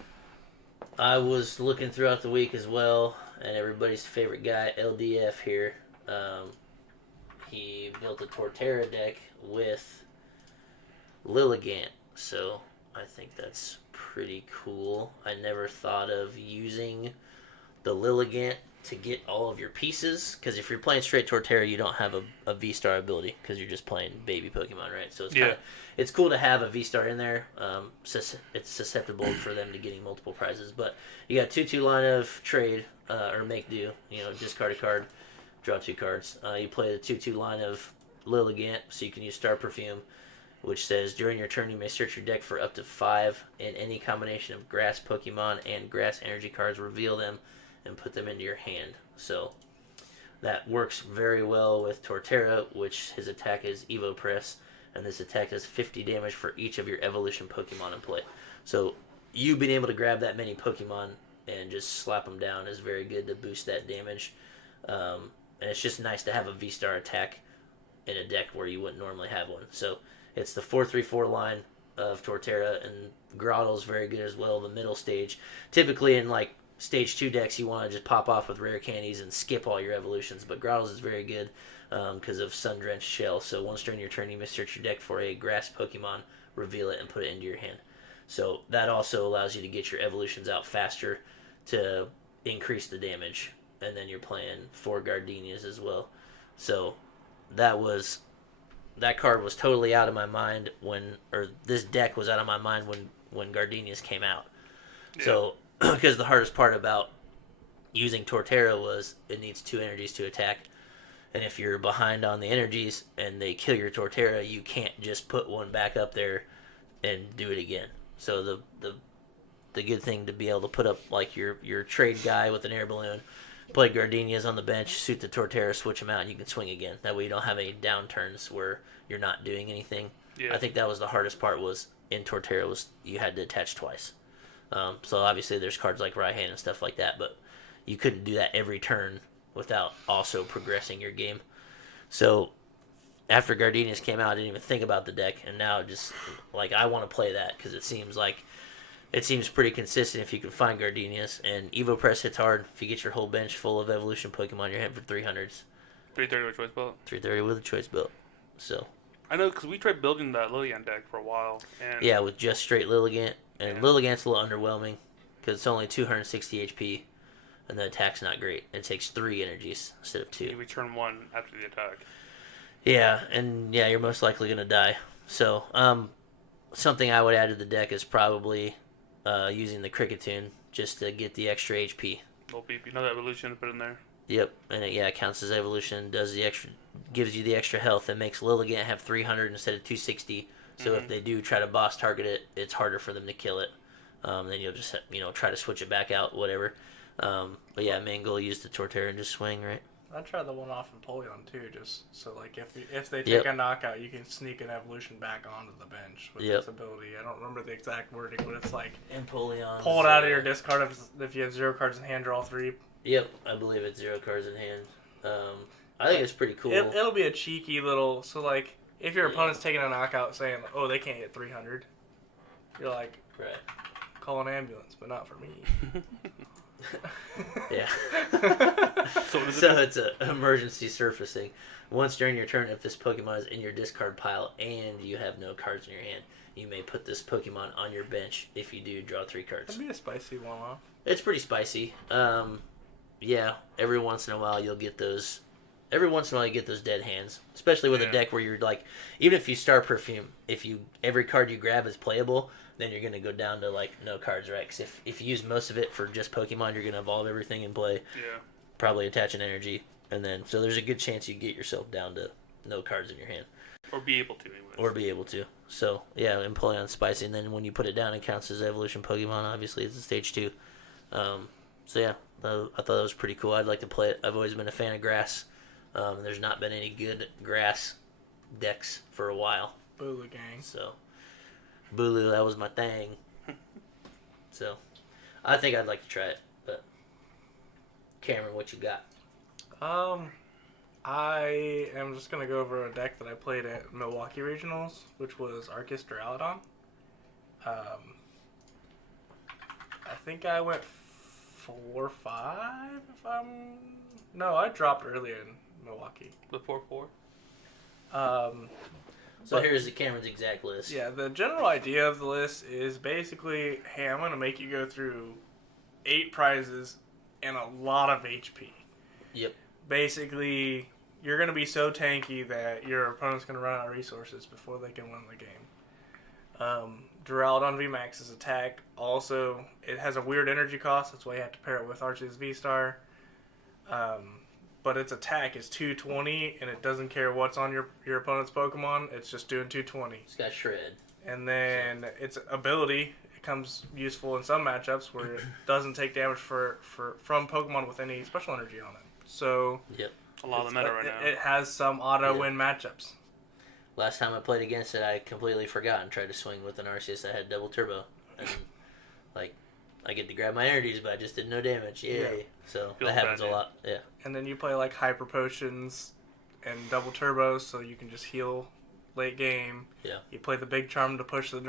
I was looking throughout the week as well, and everybody's favorite guy, LDF here. He built a Torterra deck with Lilligant, so I think that's pretty cool. I never thought of using the Lilligant to get all of your pieces, because if you're playing straight Torterra, you don't have a V-Star ability, because you're just playing baby Pokemon, right? So it's cool to have a V-Star in there. It's susceptible for them to getting multiple prizes, but you got 2/2 line of trade, or make do, discard a card, draw 2 cards. You play the 2/2 line of Lilligant, so you can use Star Perfume, which says during your turn you may search your deck for up to 5 in any combination of grass Pokemon and grass energy cards, reveal them, and put them into your hand. So that works very well with Torterra, which his attack is Evo Press, and this attack does 50 damage for each of your evolution Pokemon in play. So you being able to grab that many Pokemon and just slap them down is very good to boost that damage. And it's just nice to have a V-Star attack in a deck where you wouldn't normally have one. So it's the 4/3/4 line of Torterra, and Grottle's very good as well, the middle stage. Typically in like Stage 2 decks, you want to just pop off with rare candies and skip all your evolutions, but Grottle's is very good because of Sun-Drenched Shell. So once during your turn, you may search your deck for a grass Pokemon, reveal it, and put it into your hand. So that also allows you to get your evolutions out faster to increase the damage, and then you're playing 4 Gardenias as well. So that card was totally out of my mind this deck was out of my mind when Gardenias came out. Yeah. So because the hardest part about using Torterra was it needs 2 energies to attack, and if you're behind on the energies and they kill your Torterra, you can't just put one back up there and do it again. So the good thing to be able to put up like your trade guy with an air balloon, play Gardenias on the bench, suit the Torterra, switch them out, and you can swing again. That way you don't have any downturns where you're not doing anything. Yeah. I think that was the hardest part was in Torterra was you had to attach twice. So obviously there's cards like Right Hand and stuff like that, but you couldn't do that every turn without also progressing your game. So after Gardenias came out, I didn't even think about the deck, and now just like I want to play that because it seems pretty consistent if you can find Gardenias, and Evo Press hits hard if you get your whole bench full of evolution Pokemon. You're hitting for 300s. 330 with choice belt. 330 with a choice belt. So I know because we tried building that Lilligant deck for a while, and yeah, with just straight Lilligant. And Lilligant's a little underwhelming because it's only 260 HP, and the attack's not great. It takes 3 energies instead of 2. You return 1 after the attack. Yeah, and you're most likely going to die. So, something I would add to the deck is probably using the Cricketune just to get the extra HP. Little beep, that evolution to put in there. Yep, and it counts as evolution, gives you the extra health, and makes Lilligant have 300 instead of 260. So if they do try to boss target it, it's harder for them to kill it. Then you'll just try to switch it back out, whatever. But yeah, main goal, use the Torterra and just swing, right? I tried the one off Empoleon too, just so like if they take a knockout, you can sneak an evolution back onto the bench with this ability. I don't remember the exact wording, but it's like Empoleon. Pull it out of your discard if you have 0 cards in hand, draw 3. Yep, I believe it's 0 cards in hand. I think it's pretty cool. It'll be a cheeky little like. If your opponent's taking a knockout saying, oh, they can't hit 300, you're like, right. Call an ambulance, but not for me. Yeah. So it's an emergency surfacing. Once during your turn, if this Pokemon is in your discard pile and you have no cards in your hand, you may put this Pokemon on your bench. If you do, draw 3 cards. That'd be a spicy one, huh? It's pretty spicy. Yeah, every once in a while you'll get those. Every once in a while you get those dead hands, especially with a deck where you're like, even if you Star Perfume, every card you grab is playable, then you're going to go down to like no cards, right? Because if you use most of it for just Pokemon, you're going to evolve everything in play. Yeah. Probably attach an energy, and then so there's a good chance you get yourself down to no cards in your hand. Or be able to, So yeah, Empoleon's spicy, and then when you put it down, it counts as evolution Pokemon. Obviously, it's a stage 2. So yeah, I thought that was pretty cool. I'd like to play it. I've always been a fan of grass. There's not been any good grass decks for a while. Boola gang. So, Bulu, that was my thing. So, I think I'd like to try it. But, Cameron, what you got? I am just gonna go over a deck that I played at Milwaukee Regionals, which was Arceus Duraludon. I think I went 4-5. No, I dropped early in Milwaukee. The 4-4. So here's the Cameron's exact list. Yeah, the general idea of the list is basically, hey, I'm gonna make you go through 8 prizes and a lot of HP. Yep. Basically, you're going to be so tanky that your opponent's going to run out of resources before they can win the game. Duraludon VMAX's attack also, it has a weird energy cost. That's why you have to pair it with Arceus V-Star. But its attack is 220, and it doesn't care what's on your opponent's Pokemon. It's just doing 220. It's got Shred. And then its ability, it comes useful in some matchups where it doesn't take damage from Pokemon with any special energy on it. So Yep. A lot of the meta right now. It has some auto-win matchups. Last time I played against it, I completely forgot and tried to swing with an Arceus that had double turbo. And, I get to grab my energies, but I just did no damage. Yay. Yeah. So, Feels that happens bad, a lot. Yeah. And then you play, Hyper Potions and double turbos, so you can just heal late game. Yeah. You play the Big Charm to push either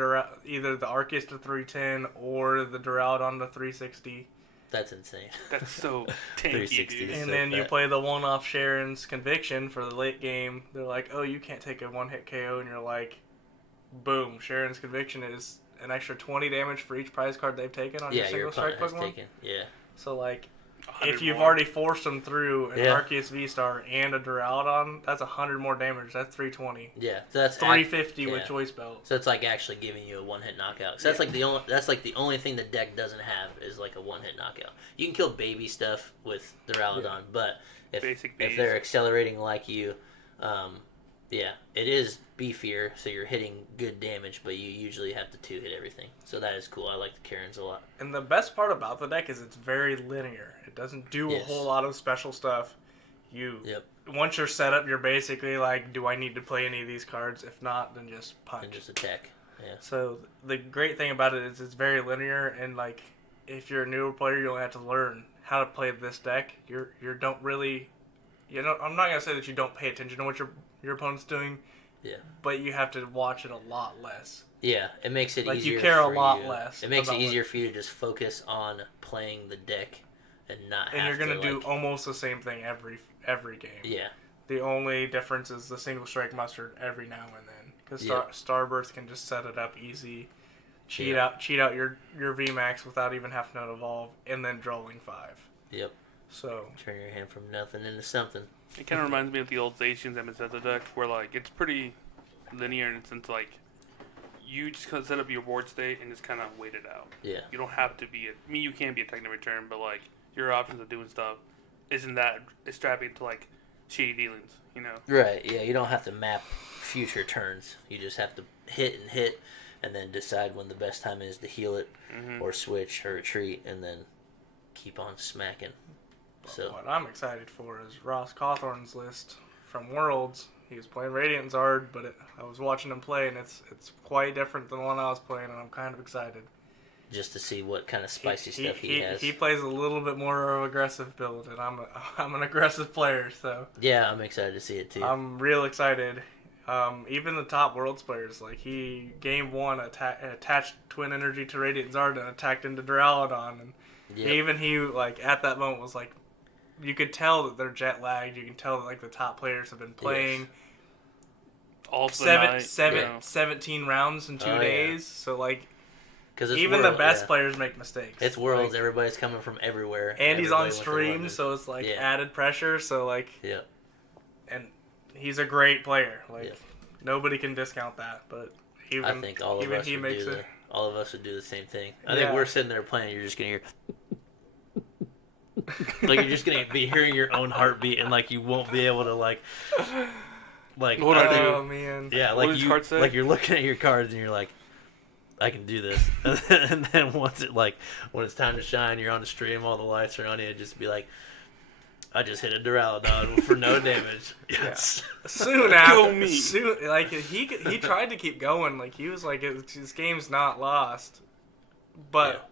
the Arceus to 310 or the Duraludon to 360. That's insane. That's so tanky, 360 dude. is And so then you fat. play the one-off Sharon's Conviction for the late game. They're like, oh, you can't take a one-hit KO, and you're like, boom, Sharon's Conviction is an extra 20 damage for each prize card they've taken on your Yeah, your single strike opponent has Pokemon. taken. Yeah. So, 100 if you've more. already forced them through an Yeah. Arceus V-Star and a Duraludon, that's 100 more damage. That's 320. Yeah. So that's 350 with yeah. Choice Belt. So it's actually giving you a one-hit knockout. So that's the only thing the deck doesn't have is a one-hit knockout. You can kill baby stuff with the Duraludon, but Basic if bees. they're accelerating like you, it is beefier, so you're hitting good damage, but you usually have to 2-hit everything. So that is cool. I like the Karens a lot. And the best part about the deck is it's very linear. It doesn't do a Yes. whole lot of special stuff. Once you're set up, you're basically do I need to play any of these cards? If not, then just punch. And just attack. Yeah. So the great thing about it is it's very linear, and if you're a newer player, you only have to learn how to play this deck. You don't really, I'm not gonna say that you don't pay attention to what your opponent's doing. Yeah. But you have to watch it a lot less. Yeah, it makes it easier. You care a for lot you. less. It makes it about easier for you to just focus on playing the deck and not. And have you're gonna to, do almost the same thing every game. Yeah. The only difference is the single strike mustard every now and then, because Yeah. Starburst can just set it up easy, cheat Yeah. out your VMAX without even having to evolve, and then drawing 5. Yep. So Turn your hand from nothing into something. It kind of reminds me of the old Zacians Amazetta deck, where it's pretty linear in the sense you just kind of set up your board state and just kind of wait it out. Yeah. You don't have to be you can be attacking every turn, but your options of doing stuff isn't that extravagant to shitty dealings, Right. Yeah. You don't have to map future turns. You just have to hit, and then decide when the best time is to heal it, or switch, or retreat, and then keep on smacking. So what I'm excited for is Ross Cawthorn's list from Worlds. He was playing Radiant Zard, but I was watching him play, and it's quite different than the one I was playing, and I'm kind of excited. just to see what kind of spicy stuff he has. He plays a little bit more aggressive build, and I'm an aggressive player, so Yeah, I'm excited to see it too. I'm real excited. Even the top Worlds players, he game 1 attached Twin Energy to Radiant Zard and attacked into Duraludon, and Yep. even he at that moment was you could tell that they're jet lagged. You can tell that the top players have been playing. Yes. All for the night, 17 rounds in 2 Oh, yeah. days. So Because even the best players make mistakes. It's Worlds. Everybody's coming from everywhere. And he's on everybody went to stream, London. so it's Yeah. added pressure. So Yeah. and he's a great player. Yeah. Nobody can discount that. But even I think all of even us he would makes do it. all of us would do the same thing. I Yeah. think we're sitting there playing. You're just gonna hear. You're just gonna be hearing your own heartbeat, and you won't be able to What do I do? Oh man. Yeah, What does card say? you're looking at your cards and you're like, I can do this. And then once when it's time to shine, you're on the stream, all the lights are on you, just be like, I just hit a Duraludon for no damage. Yes. Soon after, he tried to keep going. Like he was like, his game's not lost, but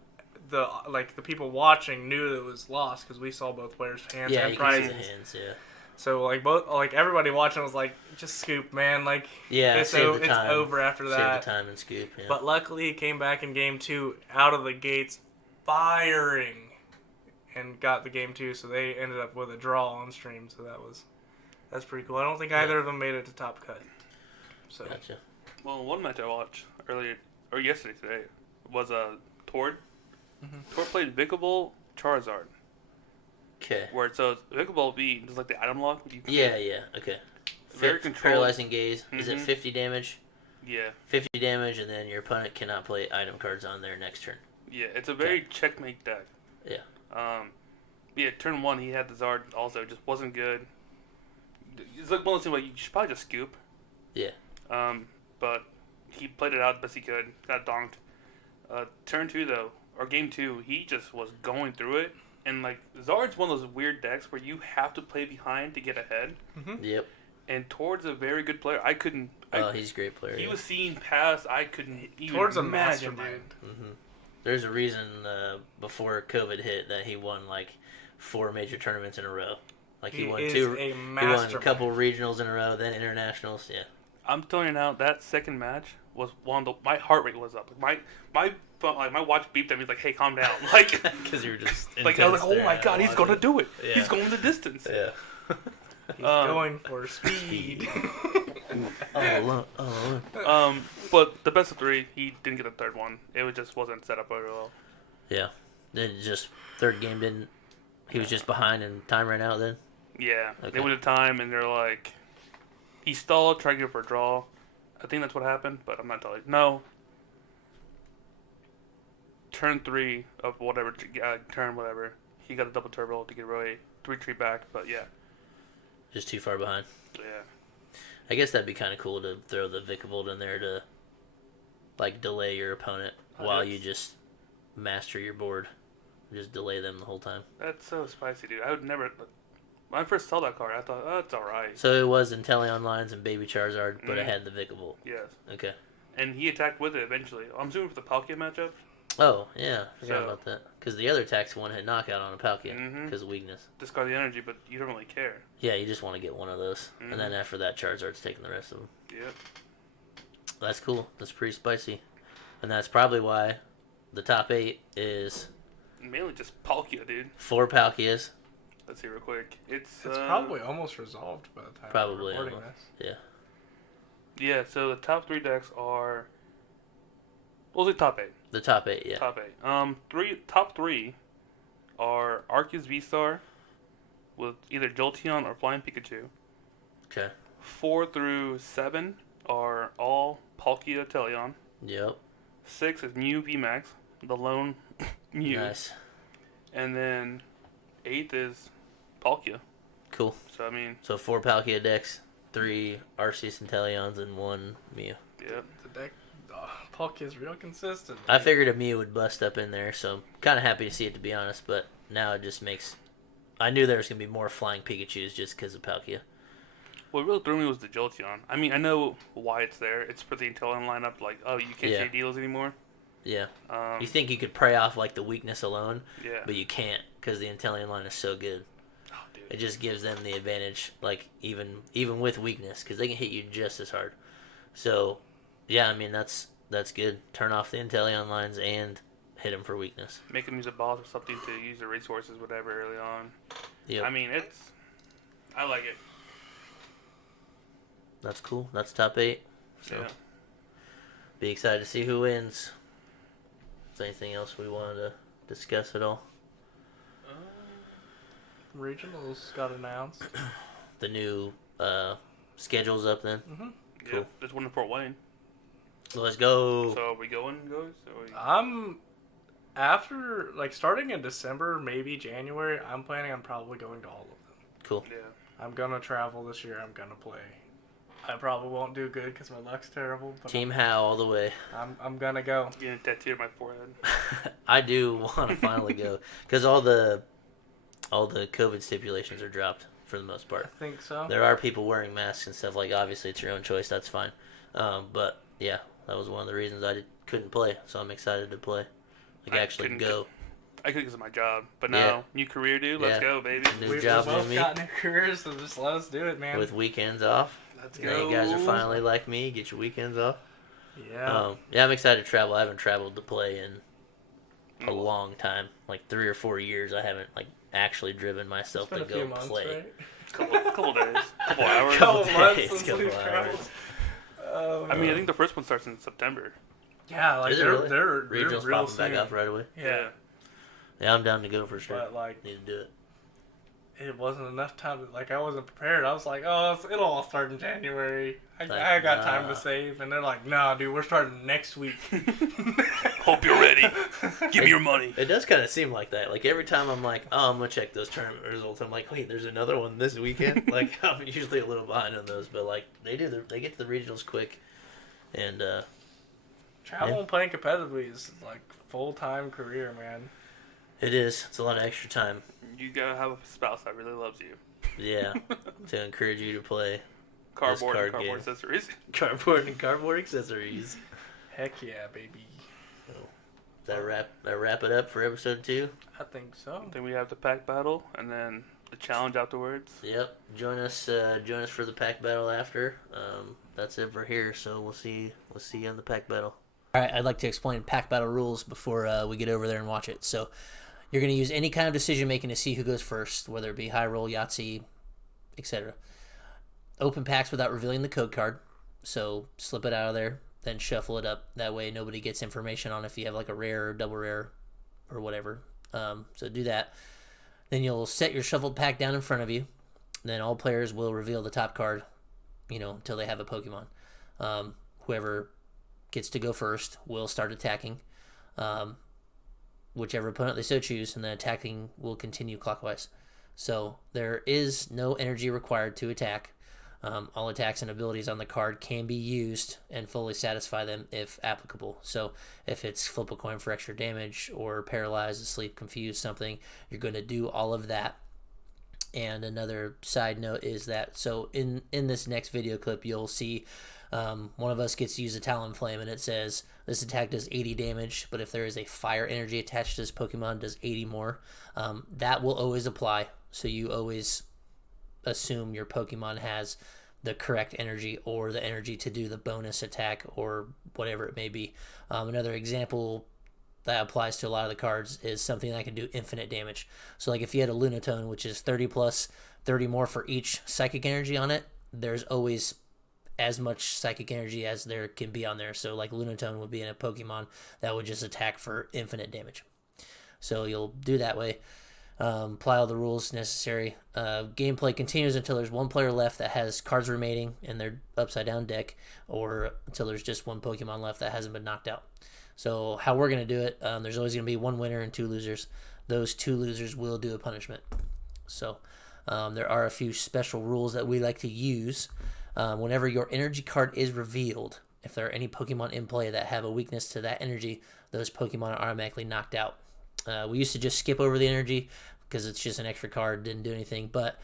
the people watching knew it was lost because we saw both players' hands and prizes. Yeah, hands. Yeah. So everybody watching was like, just scoop, man. Like it's over after that. Save the time and scoop. Yeah. But luckily, he came back in game 2 out of the gates, firing. And got the game 2, so they ended up with a draw on stream. So that's pretty cool. I don't think either of them made it to top cut. So Gotcha. Well, one match I watched yesterday was Tord. Mm-hmm. Tord played Vikable Charizard. Okay. Where Vikable B does like the item lock. Yeah. Okay. Very controlled. Paralyzing gaze. Mm-hmm. Is it 50 damage? Yeah. 50 damage, and then your opponent cannot play item cards on their next turn. Yeah, it's a very checkmate deck. Yeah. Turn 1 he had the Zard also, just wasn't good. It's like one of those things like you should probably just scoop. Yeah. But he played it out the best he could, got donked. Turn 2 though, or game 2, he just was going through it, and like Zard's one of those weird decks where you have to play behind to get ahead. Mm-hmm. Yep. And Tord's a very good player. He's a great player. He was seeing past. I couldn't even Tord's a imagine. mastermind. Mm-hmm. There's a reason before COVID hit that he won like 4 major tournaments in a row. Like he won a couple regionals in a row, then internationals. Yeah. I'm telling you now, that second match was my heart rate was up. My watch beeped at me like, "Hey, calm down!" Like, because you were just like I was like, "Oh my god, he's gonna do it! Yeah. He's going the distance!" Yeah. He's going for speed. But the best of 3, he didn't get a third one. It wasn't set up very well. Yeah. Then just third game he was just behind and time ran out then? Yeah. Okay. They went to time and they're like, he stalled, tried to go for a draw. I think that's what happened, but I'm not telling you. No. Turn 3 of whatever, he got a double turbo to get away 3-3 back, but yeah. Just too far behind. Yeah. I guess that'd be kind of cool to throw the Vikavolt in there to, like, delay your opponent while you just master your board. Just delay them the whole time. That's so spicy, dude. I would never... When I first saw that card, I thought, oh, it's alright. So it was Inteleon lines and Baby Charizard, but it had the Vikavolt. Yes. Okay. And he attacked with it eventually. I'm assuming for the Palkia matchup. Oh, yeah. Forgot about that. Because the other attacks one had knockout on a Palkia because of weakness. Discard the energy, but you don't really care. Yeah, you just want to get one of those. And then after that, Charizard's taking the rest of them. Yep. That's cool. That's pretty spicy. And that's probably why the top 8 is... Mainly just Palkia, dude. 4 Palkias. Let's see real quick. It's probably almost resolved by the time we're recording this. Yeah. Yeah, so the top 3 decks are... What was it, top 8? The top 8, yeah. Top 8. Top 3 are Arceus V-Star with either Jolteon or Flying Pikachu. Okay. 4 through 7 are all Palkia Teleon. Yep. 6 is Mew VMAX, the lone Mew. Nice. And then 8th is Palkia. Cool. So, I mean... So 4 Palkia decks, 3 Arceus and Teleons, and 1 Mew. Yep. The deck... Palkia's real consistent. I figured a Mew would bust up in there, so I'm kind of happy to see it, to be honest, but now it just makes... I knew there was going to be more Flying Pikachus just because of Palkia. What really threw me was the Jolteon. I mean, I know why it's there. It's for the Inteleon lineup, like, oh, you can't say deals anymore. Yeah. You think you could prey off, like, the weakness alone, yeah, but you can't because the Inteleon line is so good. Oh, dude. It just gives them the advantage, like, even with weakness, because they can hit you just as hard. So, yeah, I mean, that's good. Turn off the Inteleon lines and hit them for weakness. Make them use a boss or something to use their resources, whatever, early on. Yep. I mean, I like it. That's cool. That's top 8. So, yeah. Be excited to see who wins. Is there anything else we wanted to discuss at all? Regionals got announced. The new schedule's up then? Mm-hmm. Cool. Yeah, there's one in Fort Wayne. Let's go. So are we going, guys? I'm... After, like, starting in December, maybe January, I'm planning on probably going to all of them. Cool. Yeah. I'm going to travel this year. I'm going to play. I probably won't do good because my luck's terrible. But Team How all the way. I'm going to go. Getting a tattoo on my forehead. I do want to finally go. Because all the all the COVID stipulations are dropped for the most part. I think so. There are people wearing masks and stuff. Like, obviously, it's your own choice. That's fine. But yeah, that was one of the reasons I couldn't play. So I'm excited to play. Like, actually go. I couldn't because of my job. But now, Yeah. new career, dude. Let's go, baby. New We job, both new me. got new careers, so just let us do it, man. With weekends off. Let's Now go. you guys are finally like me. Get your weekends off. Yeah. Yeah, I'm excited to travel. I haven't traveled to play in a long time. Like 3 or 4 years. I haven't like actually driven myself It's been to a few go months, play. right? Couple days. Couple hours. Couple months days, since couple we've hours. traveled. I mean, I think the first one starts in September. Yeah, like Is it they're really? they're Regionals real popping back soon. up right away. Yeah, Yeah, I'm down to go for sure. but like Need to do it. it wasn't enough time. Like I wasn't prepared. I was like, oh, it'll all start in January. Like, I got time nah. to save, and they're like, nah, dude, we're starting next week. Hope you're ready. Give me your money. It does kind of seem like that. Like every time I'm like, oh, I'm gonna check those tournament results. I'm like, wait, there's another one this weekend. Like I'm usually a little behind on those, but like they get to the regionals quick, and Travel and playing competitively is like full-time career, man. it is. It's a lot of extra time. You gotta have a spouse that really loves you. Yeah, to encourage you to play Cardboard card and cardboard game. accessories. cardboard accessories. Heck yeah, baby. Does that wrap it up for episode 2? I think so. Then we have the pack battle and then the challenge afterwards. Yep. Join us for the pack battle after. That's it for here. So we'll see you on the pack battle. All right. I'd like to explain pack battle rules before we get over there and watch it. So you're going to use any kind of decision making to see who goes first, whether it be high roll, Yahtzee, etc. Open packs without revealing the code card. So slip it out of there, then shuffle it up. That way nobody gets information on if you have like a rare or double rare or whatever. So do that. Then you'll set your shuffled pack down in front of you. Then all players will reveal the top card, until they have a Pokemon. Whoever gets to go first will start attacking. Whichever opponent they so choose, and then attacking will continue clockwise. So there is no energy required to attack. All attacks and abilities on the card can be used and fully satisfy them if applicable. So if it's flip a coin for extra damage or paralyze, asleep, confuse something, you're going to do all of that. And another side note is that, so in this next video clip, you'll see one of us gets to use a Talonflame, and it says this attack does 80 damage, but if there is a fire energy attached to this Pokemon, it does 80 more. That will always apply. So you always assume your Pokemon has the correct energy or the energy to do the bonus attack or whatever it may be. Another example that applies to a lot of the cards is something that can do infinite damage. So like if you had a Lunatone, which is 30 plus 30 more for each psychic energy on it, there's always as much psychic energy as there can be on there. So like Lunatone would be in a Pokemon that would just attack for infinite damage. So you'll do that way. Apply all the rules necessary. Gameplay continues until there's one player left that has cards remaining in their upside down deck, or until there's just one Pokemon left that hasn't been knocked out. So how we're going to do it, there's always going to be one winner and 2 losers. Those 2 losers will do a punishment. So there are a few special rules that we like to use. Whenever your energy card is revealed, if there are any Pokemon in play that have a weakness to that energy, those Pokemon are automatically knocked out. We used to just skip over the energy because it's just an extra card, didn't do anything, but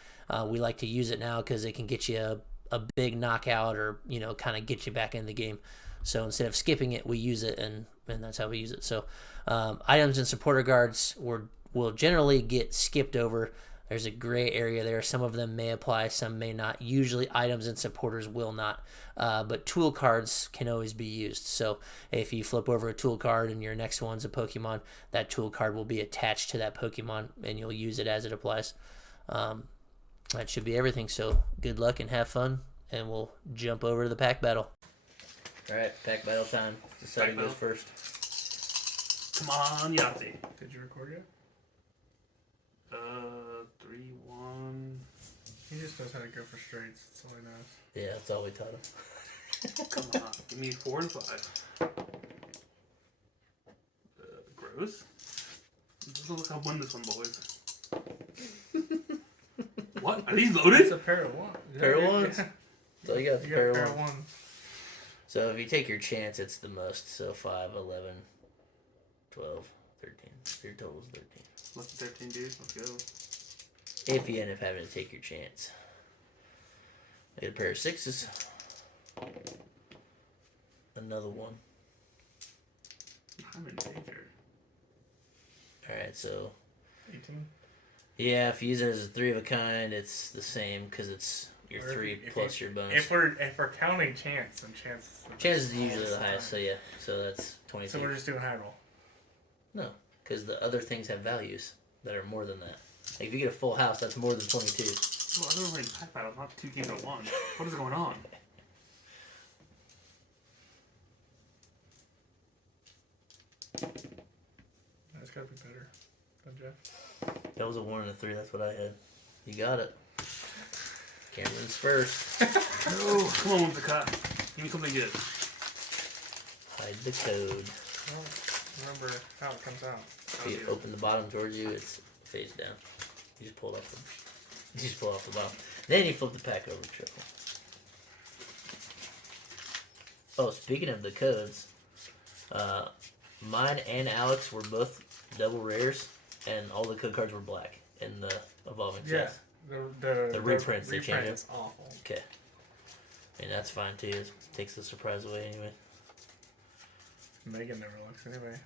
we like to use it now because it can get you a big knockout or, kind of get you back in the game. So instead of skipping it, we use it, and that's how we use it. So items and supporter guards will generally get skipped over. There's a gray area there. Some of them may apply, some may not. Usually items and supporters will not. But tool cards can always be used. So if you flip over a tool card and your next one's a Pokemon, that tool card will be attached to that Pokemon, and you'll use it as it applies. That should be everything. So good luck and have fun, and we'll jump over to the pack battle. All right, pack battle time. Decide who goes first. Come on, Yahtzee. Did you record yet? 3-1. He just knows how to go for straights. That's all he knows. Yeah, that's all we taught him. Come on, give me 4 and 5. Gross. Look how won this one, boys. What? Are these It's loaded? a pair of ones. Pair of ones? Yeah. So you got the You pair got a of pair ones. of ones. So if you take your chance, it's the most. So 5, 11, 12, 13. Your total is 13. Lucky 13, dude. Let's go. if you end up having to take your chance. I get a pair of 6s. Another one. I'm in danger. Alright, so 18. yeah, if you use it as a 3 of a kind, it's the same because it's your 3 plus your bonus. If we're counting chance, then chance. Chance is usually the highest, so yeah. So that's 22. So we're just doing high roll. No, because the other things have values that are more than that. Like if you get a full house, that's more than 22. Well, I don't really pack battles, not 2 games at once. What is going on? That's gotta be better than Jeff. That was a 1 and a 3. That's what I had. You got it. Cameron's first. No, come on with the cut. Give me something good. Hide the code. Well, remember how it comes out. If you open the bottom towards you, it's face down. You just pull it off the. You just pull off the bottom. Then you flip the pack over to triple. Oh, speaking of the codes, mine and Alex were both double rares, and all the code cards were black in the evolving sets. The reprints, they change reprint it? is awful. Okay. I mean, that's fine too. It takes the surprise away anyway. Megan never looks anyway.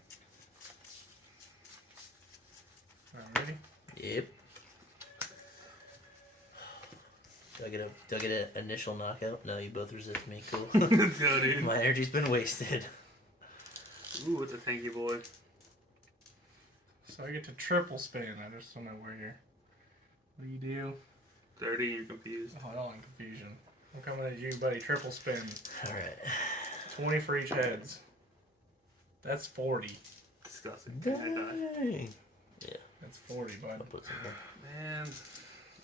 Alright, ready? Yep. Do I get an initial knockout? No, you both resist me. Cool. Let's go, dude. My energy's been wasted. Ooh, it's a tanky boy. So I get to triple spin. I just don't know where you're. What do you do? 30, you're confused. Oh, I don't like confusion. I'm coming at you, buddy. Triple spin. Alright. 20 for each heads. That's 40. Disgusting. I die. Dang. Yeah, That's 40, I'll bud. put some here. Man,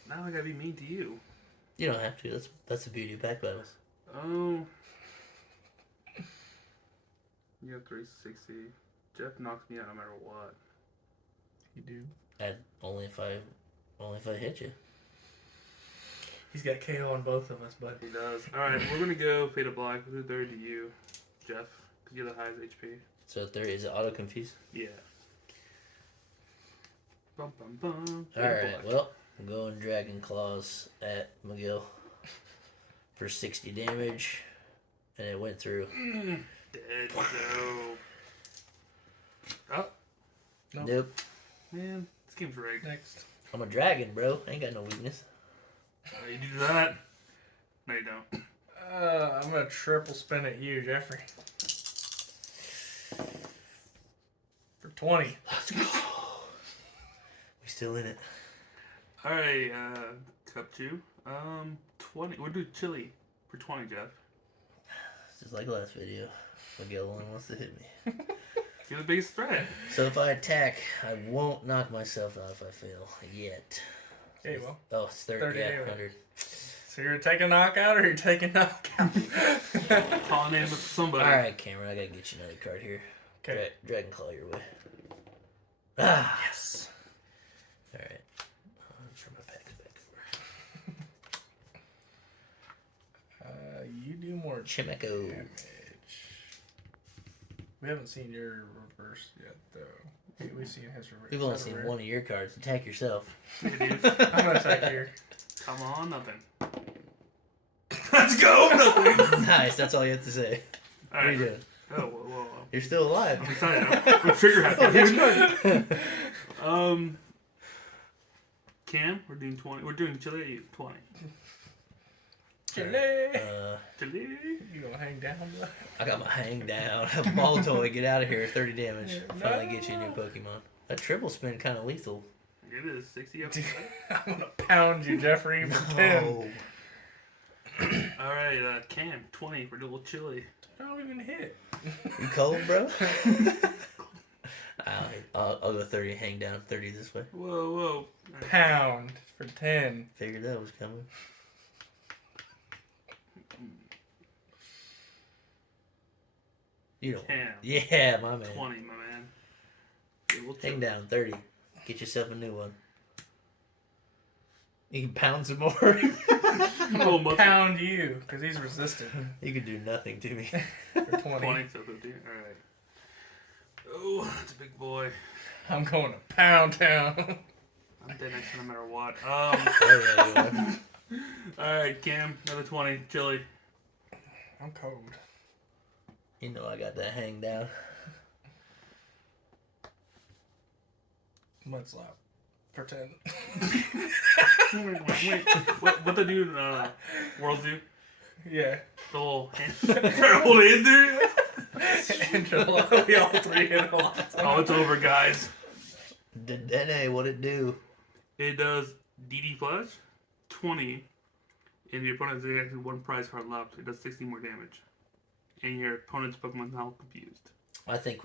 now I gotta be mean to you. You don't have to. That's the beauty of pack battles. Oh. You have 360. Jeff knocks me out no matter what. You do. Only if I hit you. He's got KO on both of us, bud. He does. Alright, we're gonna go Fade of Black. We'll do 30 to you, Jeff, because you're the highest HP. So 30 is it auto confuse? Yeah. Bum, bum, bum. Fade of Alright, Black. well, I'm going Dragon Claws at Miguel for 60 damage. And it went through. Dead, so. Oh, Nope. man, this game's rigged. Next. I'm a dragon, bro. I ain't got no weakness. You do that? No, you don't. I'm gonna triple spin at you, Jeffrey. For 20. Let's go. We still in it. Alright, Cup 2. 20. We'll do chili for 20, Jeff. Just like last video. Miguel only wants to hit me. You're the biggest threat. So if I attack, I won't knock myself out if I fail. Yet. Okay, well. Oh, it's 30. 30 Yeah, damage. 100. So you're taking knockout or you're taking knockout? Calling in with somebody. Alright, Cameron, I gotta get you another card here. Okay. Dragon Claw your way. Ah! Yes. Alright. Turn my packs back over. You do more Chimeco. damage. We haven't seen your reverse yet, though. We've seen his reverse. We've only seen one of your cards. Attack yourself. Hey, dude. I'm gonna attack here. Come on, nothing. Let's go, nothing. Nice, that's all you have to say. What are you doing? Oh, whoa. You're still alive. I'm excited. I'm trigger happy. Cam, we're doing 20. We're doing chili at you. 20. Chile. Chili. You gonna hang down, bro? I got my hang down. Ball toy, get out of here. 30 damage. Finally No. get you a new Pokemon. That triple spin kind of lethal. It is 60 up. I'm gonna pound you, Jeffrey, for 10. Alright, Cam, 20 for double chili. I don't even hit. You cold, bro? I'll go 30, hang down. 30 this way. Whoa. Pound for 10. Figured that was coming. You don't. Cam, Yeah, my man. 20, my man. Double Hang chili. down, 30. Get yourself a new one. You can pound some more. Oh, must Pound you, because he's resistant You can do nothing to me. for 20. 20, so 50. Alright. Oh, that's a big boy. I'm going to pound town. I'm dead next no matter what. Oh, yeah, you are. Alright, Cam, another 20. Chili. I'm cold. You know I got that hang down. Mud slap. For 10. Wait, what the dude World do? Yeah. The whole hand. Hold hands there? Angela, we all three hit a lot. Oh, it's over, guys. Dene, what it do? It does DD plus 20, and your opponent has actually one prize card left. It does 60 more damage, and your opponent's Pokemon now confused. I think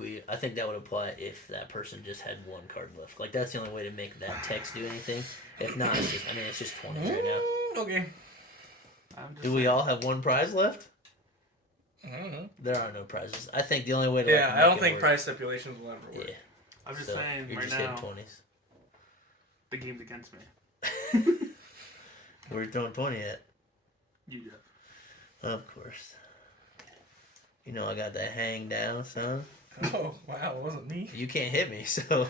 that would apply if that person just had one card left. Like that's the only way to make that text do anything. If not, it's just 20 right now. Okay. Do we all have one prize left? I don't know. There are no prizes. I think the only way to Yeah, I don't think prize stipulations will ever work. Yeah. I'm just So, saying you're right just now, hitting 20s. the game's against me. We're throwing 20 at. You Jeff. Of course. You know I got that hang down, son. Oh, wow, it wasn't me. You can't hit me, so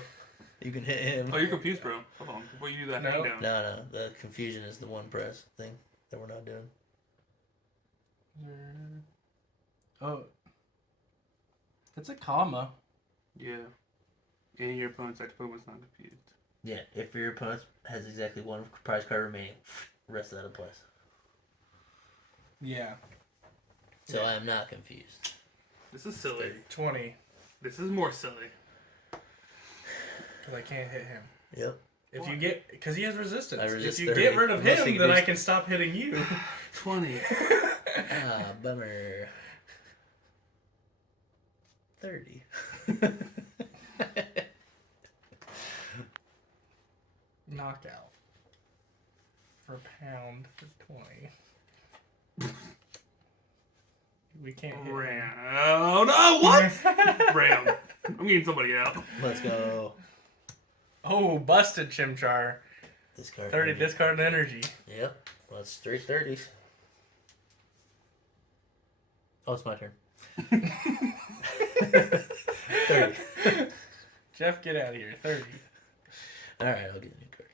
you can hit him. Oh, you're confused, bro. Hold on. Before you do that No. hang down. No, the confusion is the one press thing that we're not doing. Oh. It's a comma. Yeah. And your opponent's actual Pokemon's not confused. Yeah, if your opponent has exactly one prize card remaining, the rest of that applies. Yeah. So I am not confused. This is silly. 20. This is more silly. Because I can't hit him. Yep. If you get... Because he has resistance. I resist if you 30, get rid of unless him, he then can I do- can stop hitting you. 20. Ah, bummer. 30. Knockout. For pound for 20. We can't hit him. Ram. Oh, no, what? Ram. I'm getting somebody out. Let's go. Oh, busted Chimchar. Discard. 30 energy. discard energy. Yep. Well, it's straight 30s. Oh, it's my turn. 30. Jeff, get out of here. 30. Alright, I'll get a new card.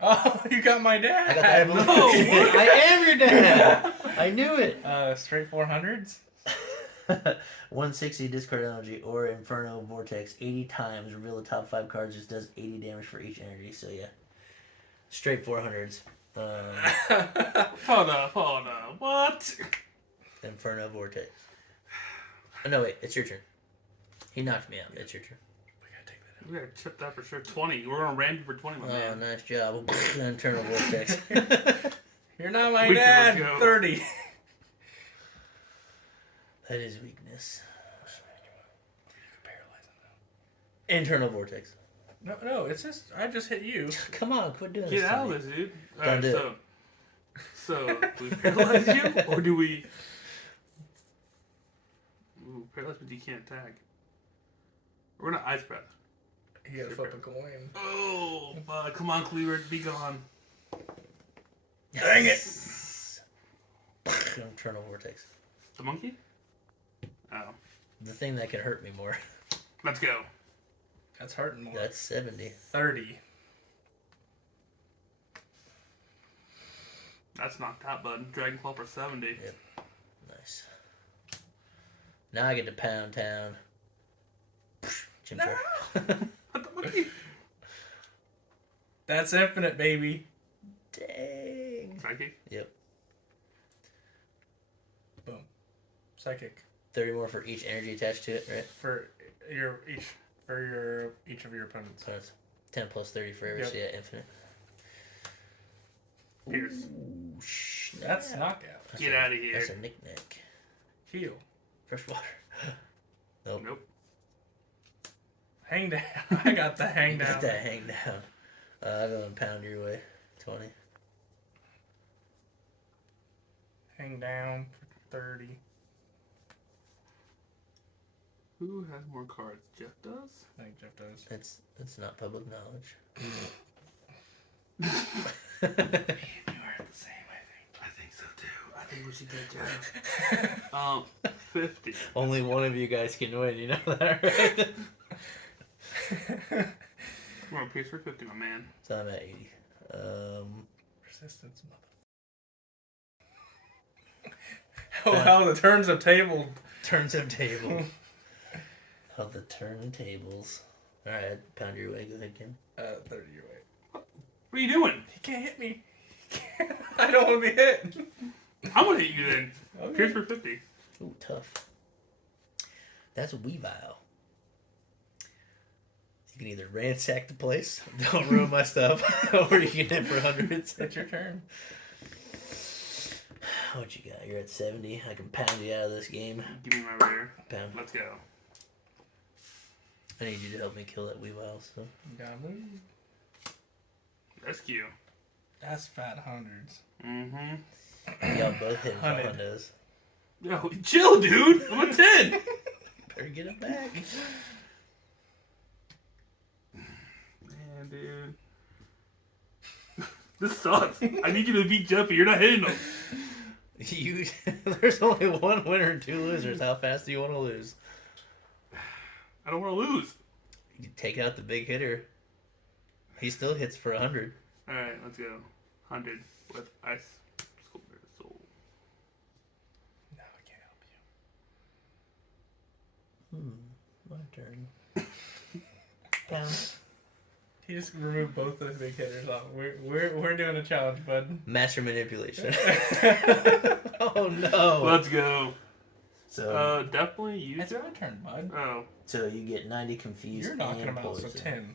Oh, you got my dad. I got the evolution. I am your dad. I knew it. Straight 400s. 160 discard energy or Inferno Vortex 80 times. Reveal the top 5 cards. Just does 80 damage for each energy. So yeah, straight 400s. Hold up. What? Inferno Vortex. Oh, no, wait. It's your turn. He knocked me out. It's your turn. We gotta take that We gotta chip that for sure. 20. We're gonna ram you for 20, my Oh, man. nice job. Internal Vortex. out. You're not my We can dad. go. 30. That is weakness. Internal Vortex. No, it's just, I just hit you. Come on, quit doing Get this. out to me. of this, dude. Don't Alright, do so do we paralyze you? Or do we... Ooh, paralyze means you can't attack. We're gonna ice breath. You gotta flip a coin. Oh, bud. Come on, Cleaver. Be gone. Dang it. Internal Vortex. The monkey? Oh. The thing that can hurt me more. Let's go. That's hurting more. That's 70. 30. That's knocked out, bud. Dragon Claw for 70. Yep. Nice. Now I get to Pound Town. Chimchar. That's infinite, baby. Dang. Psychic? Yep. Boom. Psychic. 30 more for each energy attached to it, right? For each of your opponents. So it's 10 plus 30 for every, Yep. so yeah, infinite. Pierce. Ooh, snap. That's knockout. That's Get a- out of here. That's a knick-knack. Heal. Fresh water. Nope. Nope. Hang down. I got the hang You down. got that hang down. I'll go and pound your way. 20. Hang down for 30. Who has more cards? Jeff does? I think Jeff does. It's not public knowledge. You are the same, I think so too. I think we should get Jeff. 50. Only one of you guys can win, you know that, right? We're on pace for 50, my man. So I'm at 80. Persistence, mother. How the turns of table. Turns of table. Of the turntables. Alright, pound your way. Go ahead, Kim. 30 your way. What are you doing? He can't hit me. I don't want to be hit. I'm gonna hit you then. Okay. Pace for 50. Ooh, tough. That's a Weavile. You can either ransack the place, don't ruin my stuff, or you can hit for hundreds. It's your turn. What you got? You're at 70. I can pound you out of this game. Give me my rear. Pound. Let's go. I need you to help me kill that Weavile, so. You gotta move. Rescue. That's fat hundreds. Mm-hmm. Y'all both hit for 100. hundos. Yo, chill, dude. I'm a 10. Better get it back. Man, dude. This sucks. I need you to beat Jeffy. You're not hitting him. You, there's only one winner and 2 losers. How fast do you want to lose? I don't want to lose. You take out the big hitter. He still hits for 100. All right, let's go. 100 with ice. Soul. No, I can't help you. My turn. Pound. He just removed both the big hitters off. We're doing a challenge, bud. Master manipulation. Oh no. Let's go. So, Definitely use It's it. my turn, bud. Oh. so you get 90 confused. You're knocking and him out, so poison. 10.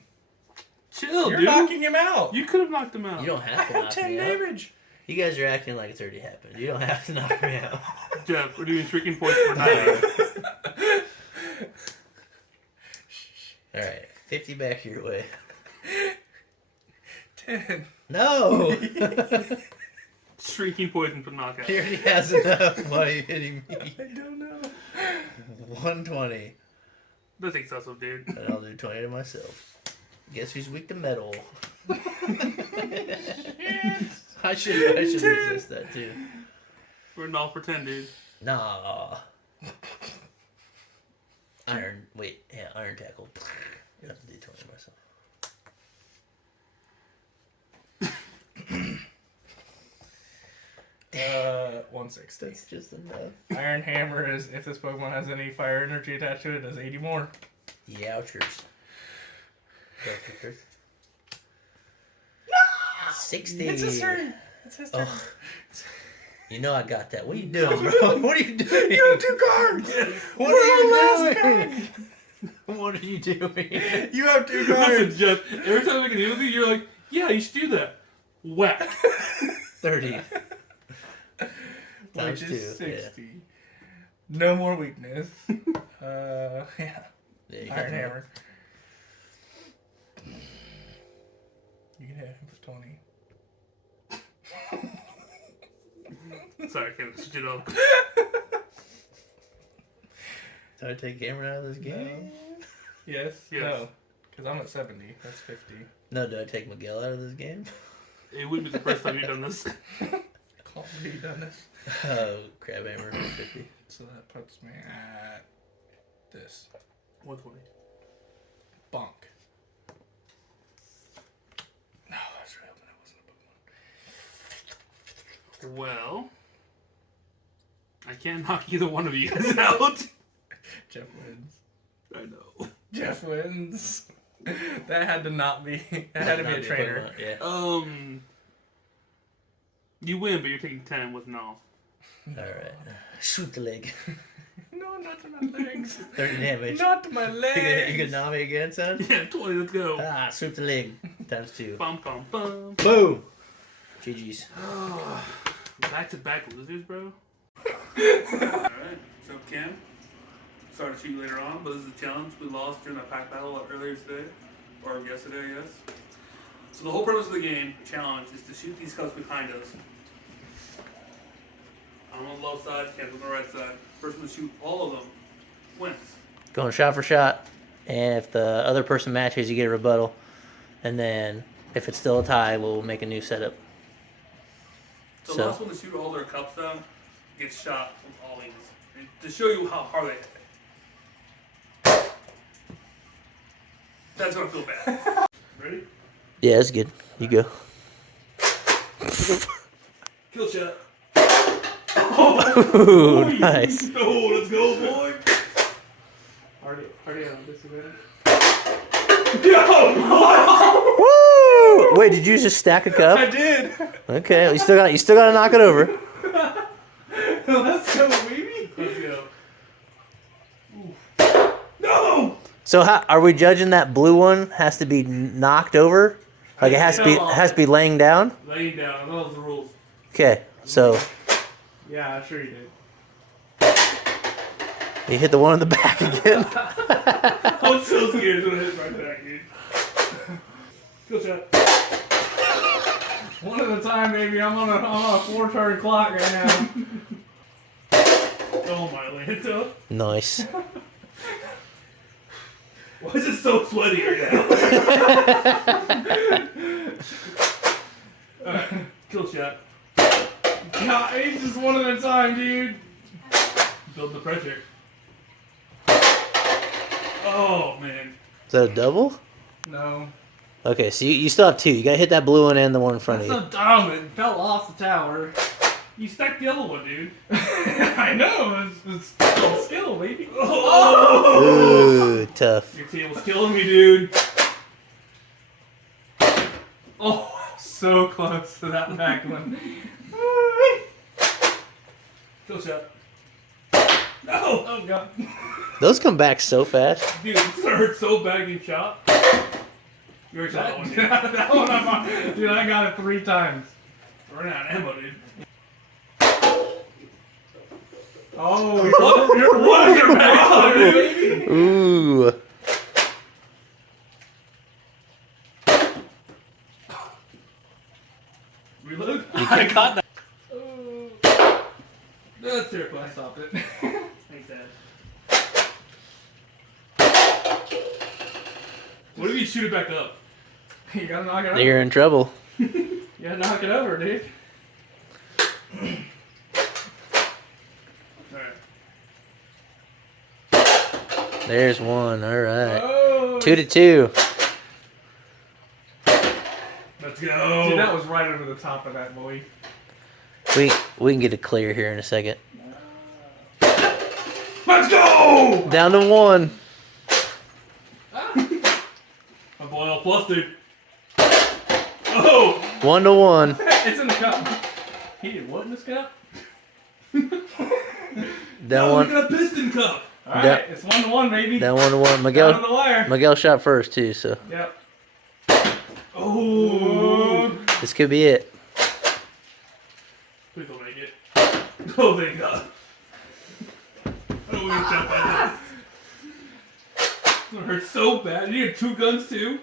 Chill, You're dude. knocking him out. You could have knocked him out. You don't I have to have knock 10 me out. damage. You guys are acting like it's already happened. You don't have to knock me out. Jeff, we're doing shrieking points for 90. Alright, 50 back your way. 10. No! Shrieking poison for knockout. He already has enough. Why are you hitting me? I don't know. 120. That's excessive, dude. And I'll do 20 to myself. Guess who's weak to metal? I should resist that too. We're in all for 10, dude. Nah. Iron tackle. I have to do 20 myself. 160. That's just enough. Iron Hammer is, if this Pokemon has any fire energy attached to it, does 80 more. Youchers. Go kickers. 60. It's his turn. It's his turn. Oh. You know I got that. What are you doing, bro? What are you doing? You have 2 cards. What We're are on you last doing? What are you doing? You have 2 Listen, cards. Jeff, every time I make a deal with you, you're like, yeah, you should do that. Whack. 30. Which Times is 2. 60. No more weakness. Yeah. Yeah, you got Iron the- Hammer. You can hit him for 20. Sorry, I can't switch it up. Do I take Cameron out of this game? Yes? Yes. No. Because I'm at 70. That's 50. No, do I take Miguel out of this game? It wouldn't be the first time you've done this. Already done this. Crab Hammer for 50. So that puts me at this. 120. Bonk. No, I was really hoping that wasn't a Pokemon. Well, I can't knock either one of you guys out. Jeff wins. I know. Jeff wins. That had to not be. That had to be a trainer. Yeah. You win, but you're taking 10 with no. Alright. Shoot the leg. No, not to my legs. 30 damage. Not to my You legs. gonna knock me again, son? Yeah, 20, let's go. Ah, swoop the leg. Times 2. Bum, bum, bum. Boom! GG's. Back-to-back losers, bro. Alright, so Cam, sorry to shoot you later on, but this is a challenge. We lost during that pack battle earlier today, or yesterday, I guess. So the whole purpose of the game, challenge, is to shoot these cubs behind us. I'm on the low side, Cam's on the right side. Person to shoot all of them wins. Going shot for shot. And if the other person matches, you get a rebuttal. And then, if it's still a tie, we'll make a new setup. So So- the last one to shoot all their cups down gets shot with all these. To show you how hard they hit. That's gonna feel bad. Ready? Yeah, that's good. You go. Kill shot. Ooh, nice. Oh, let's go, boy. Already on disadvantage. Woo! Wait, did you just stack a I cup? did. Okay, you still got to knock it over. Let's go, baby. Let's go. No! So how are we judging that blue one has to be knocked over? Like it has to be laying down? Laying down. Those are the rules. Okay, so Yeah, I'm sure you did. you hit the one in the back again. I'm so scared it's gonna hit right back, dude. Kill shot. One at a time, baby. I'm on a 4-turn clock right now. Oh my Lanta. Nice. Why is it so sweaty right now? Alright, kill shot. God, it's just one at a time, dude. Build the pressure. Oh man. Is that a double? No. Okay, so you still have two. You got to hit that blue one and the one in front That's of you. so dumb. It fell off the tower. You stacked the other one, dude. I know. It's called skill, baby. Oh! Ooh, tough. Your team was killing me, dude. Oh, so close to that back one. Kill shot. No! Oh, God. Those come back so fast. Dude, it hurt so bad getting shot. You already shot that one, dude. That one dude, I got it 3 times. Running out of ammo, dude. Oh, What is your back, dude? Ooh. Reload? I got that. That's terrible. I stopped it. Thanks, Dad. What if you shoot it back up? You gotta knock it over. You're in trouble. You gotta knock it over, dude. Alright. There's one. All right. Oh, 2-2. Let's go. Dude, that was right over the top of that boy. We can get a clear here in a second. Let's go! Down to 1. My boy all plus, dude. Oh! 1-1. It's in the cup. He did what in this cup? Down Oh, one. we got a piston cup. Alright, Yeah. it's 1-1, baby. Down 1-1. Down on Miguel the wire. Miguel shot first too, so Yep. Oh! this could be it. Please don't make it. Oh, thank God. I don't want to jump at this. It hurts so bad. You had 2 guns too?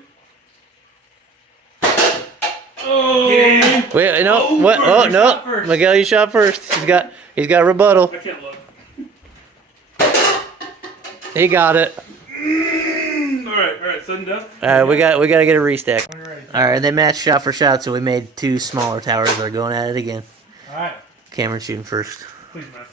Oh! Get Wait, no. Oh, What? Bert, Oh you no. shot first. Miguel, you shot first. He's got a rebuttal. I can't look. He got it. Alright, sudden death. All right, we got to get a restack. Alright. All right, they matched shot for shot, so we made 2 smaller towers. They're going at it again. Alright. Cameron shooting first. Please, man.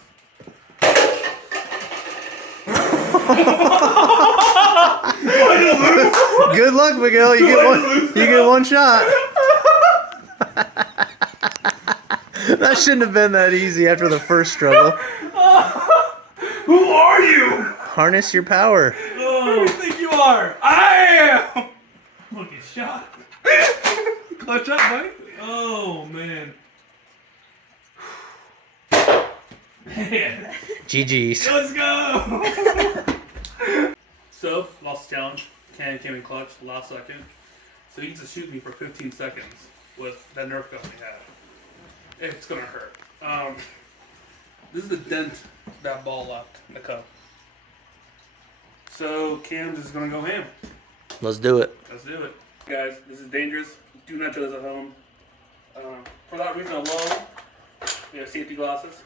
Good luck, Miguel. You get one shot. That shouldn't have been that easy after the first struggle. Who are you? Harness your power. Who do you think you are? I am! I'm gonna get shot. Clutch up, buddy. Oh, man. Man. GG's. Let's go! So, lost the challenge. Cam came in clutch, last second. So he gets to shoot me for 15 seconds with that Nerf gun we have. It's gonna hurt. This is the dent that ball left in the cup. So Cam's just gonna go ham. Let's do it. Let's do it. Guys, this is dangerous. Do not try this at home. For that reason alone, we have safety glasses.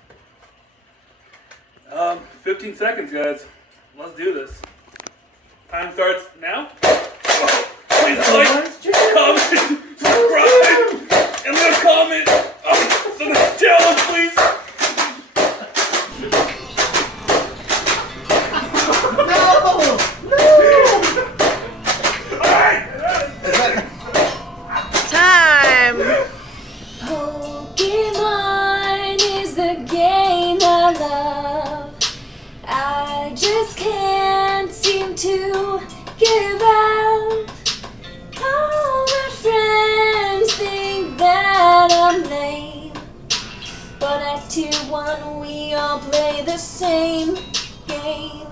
15 seconds, guys. Let's do this. Time starts now. Please like, comment, subscribe, and leave a comment on the challenge, please. the same game.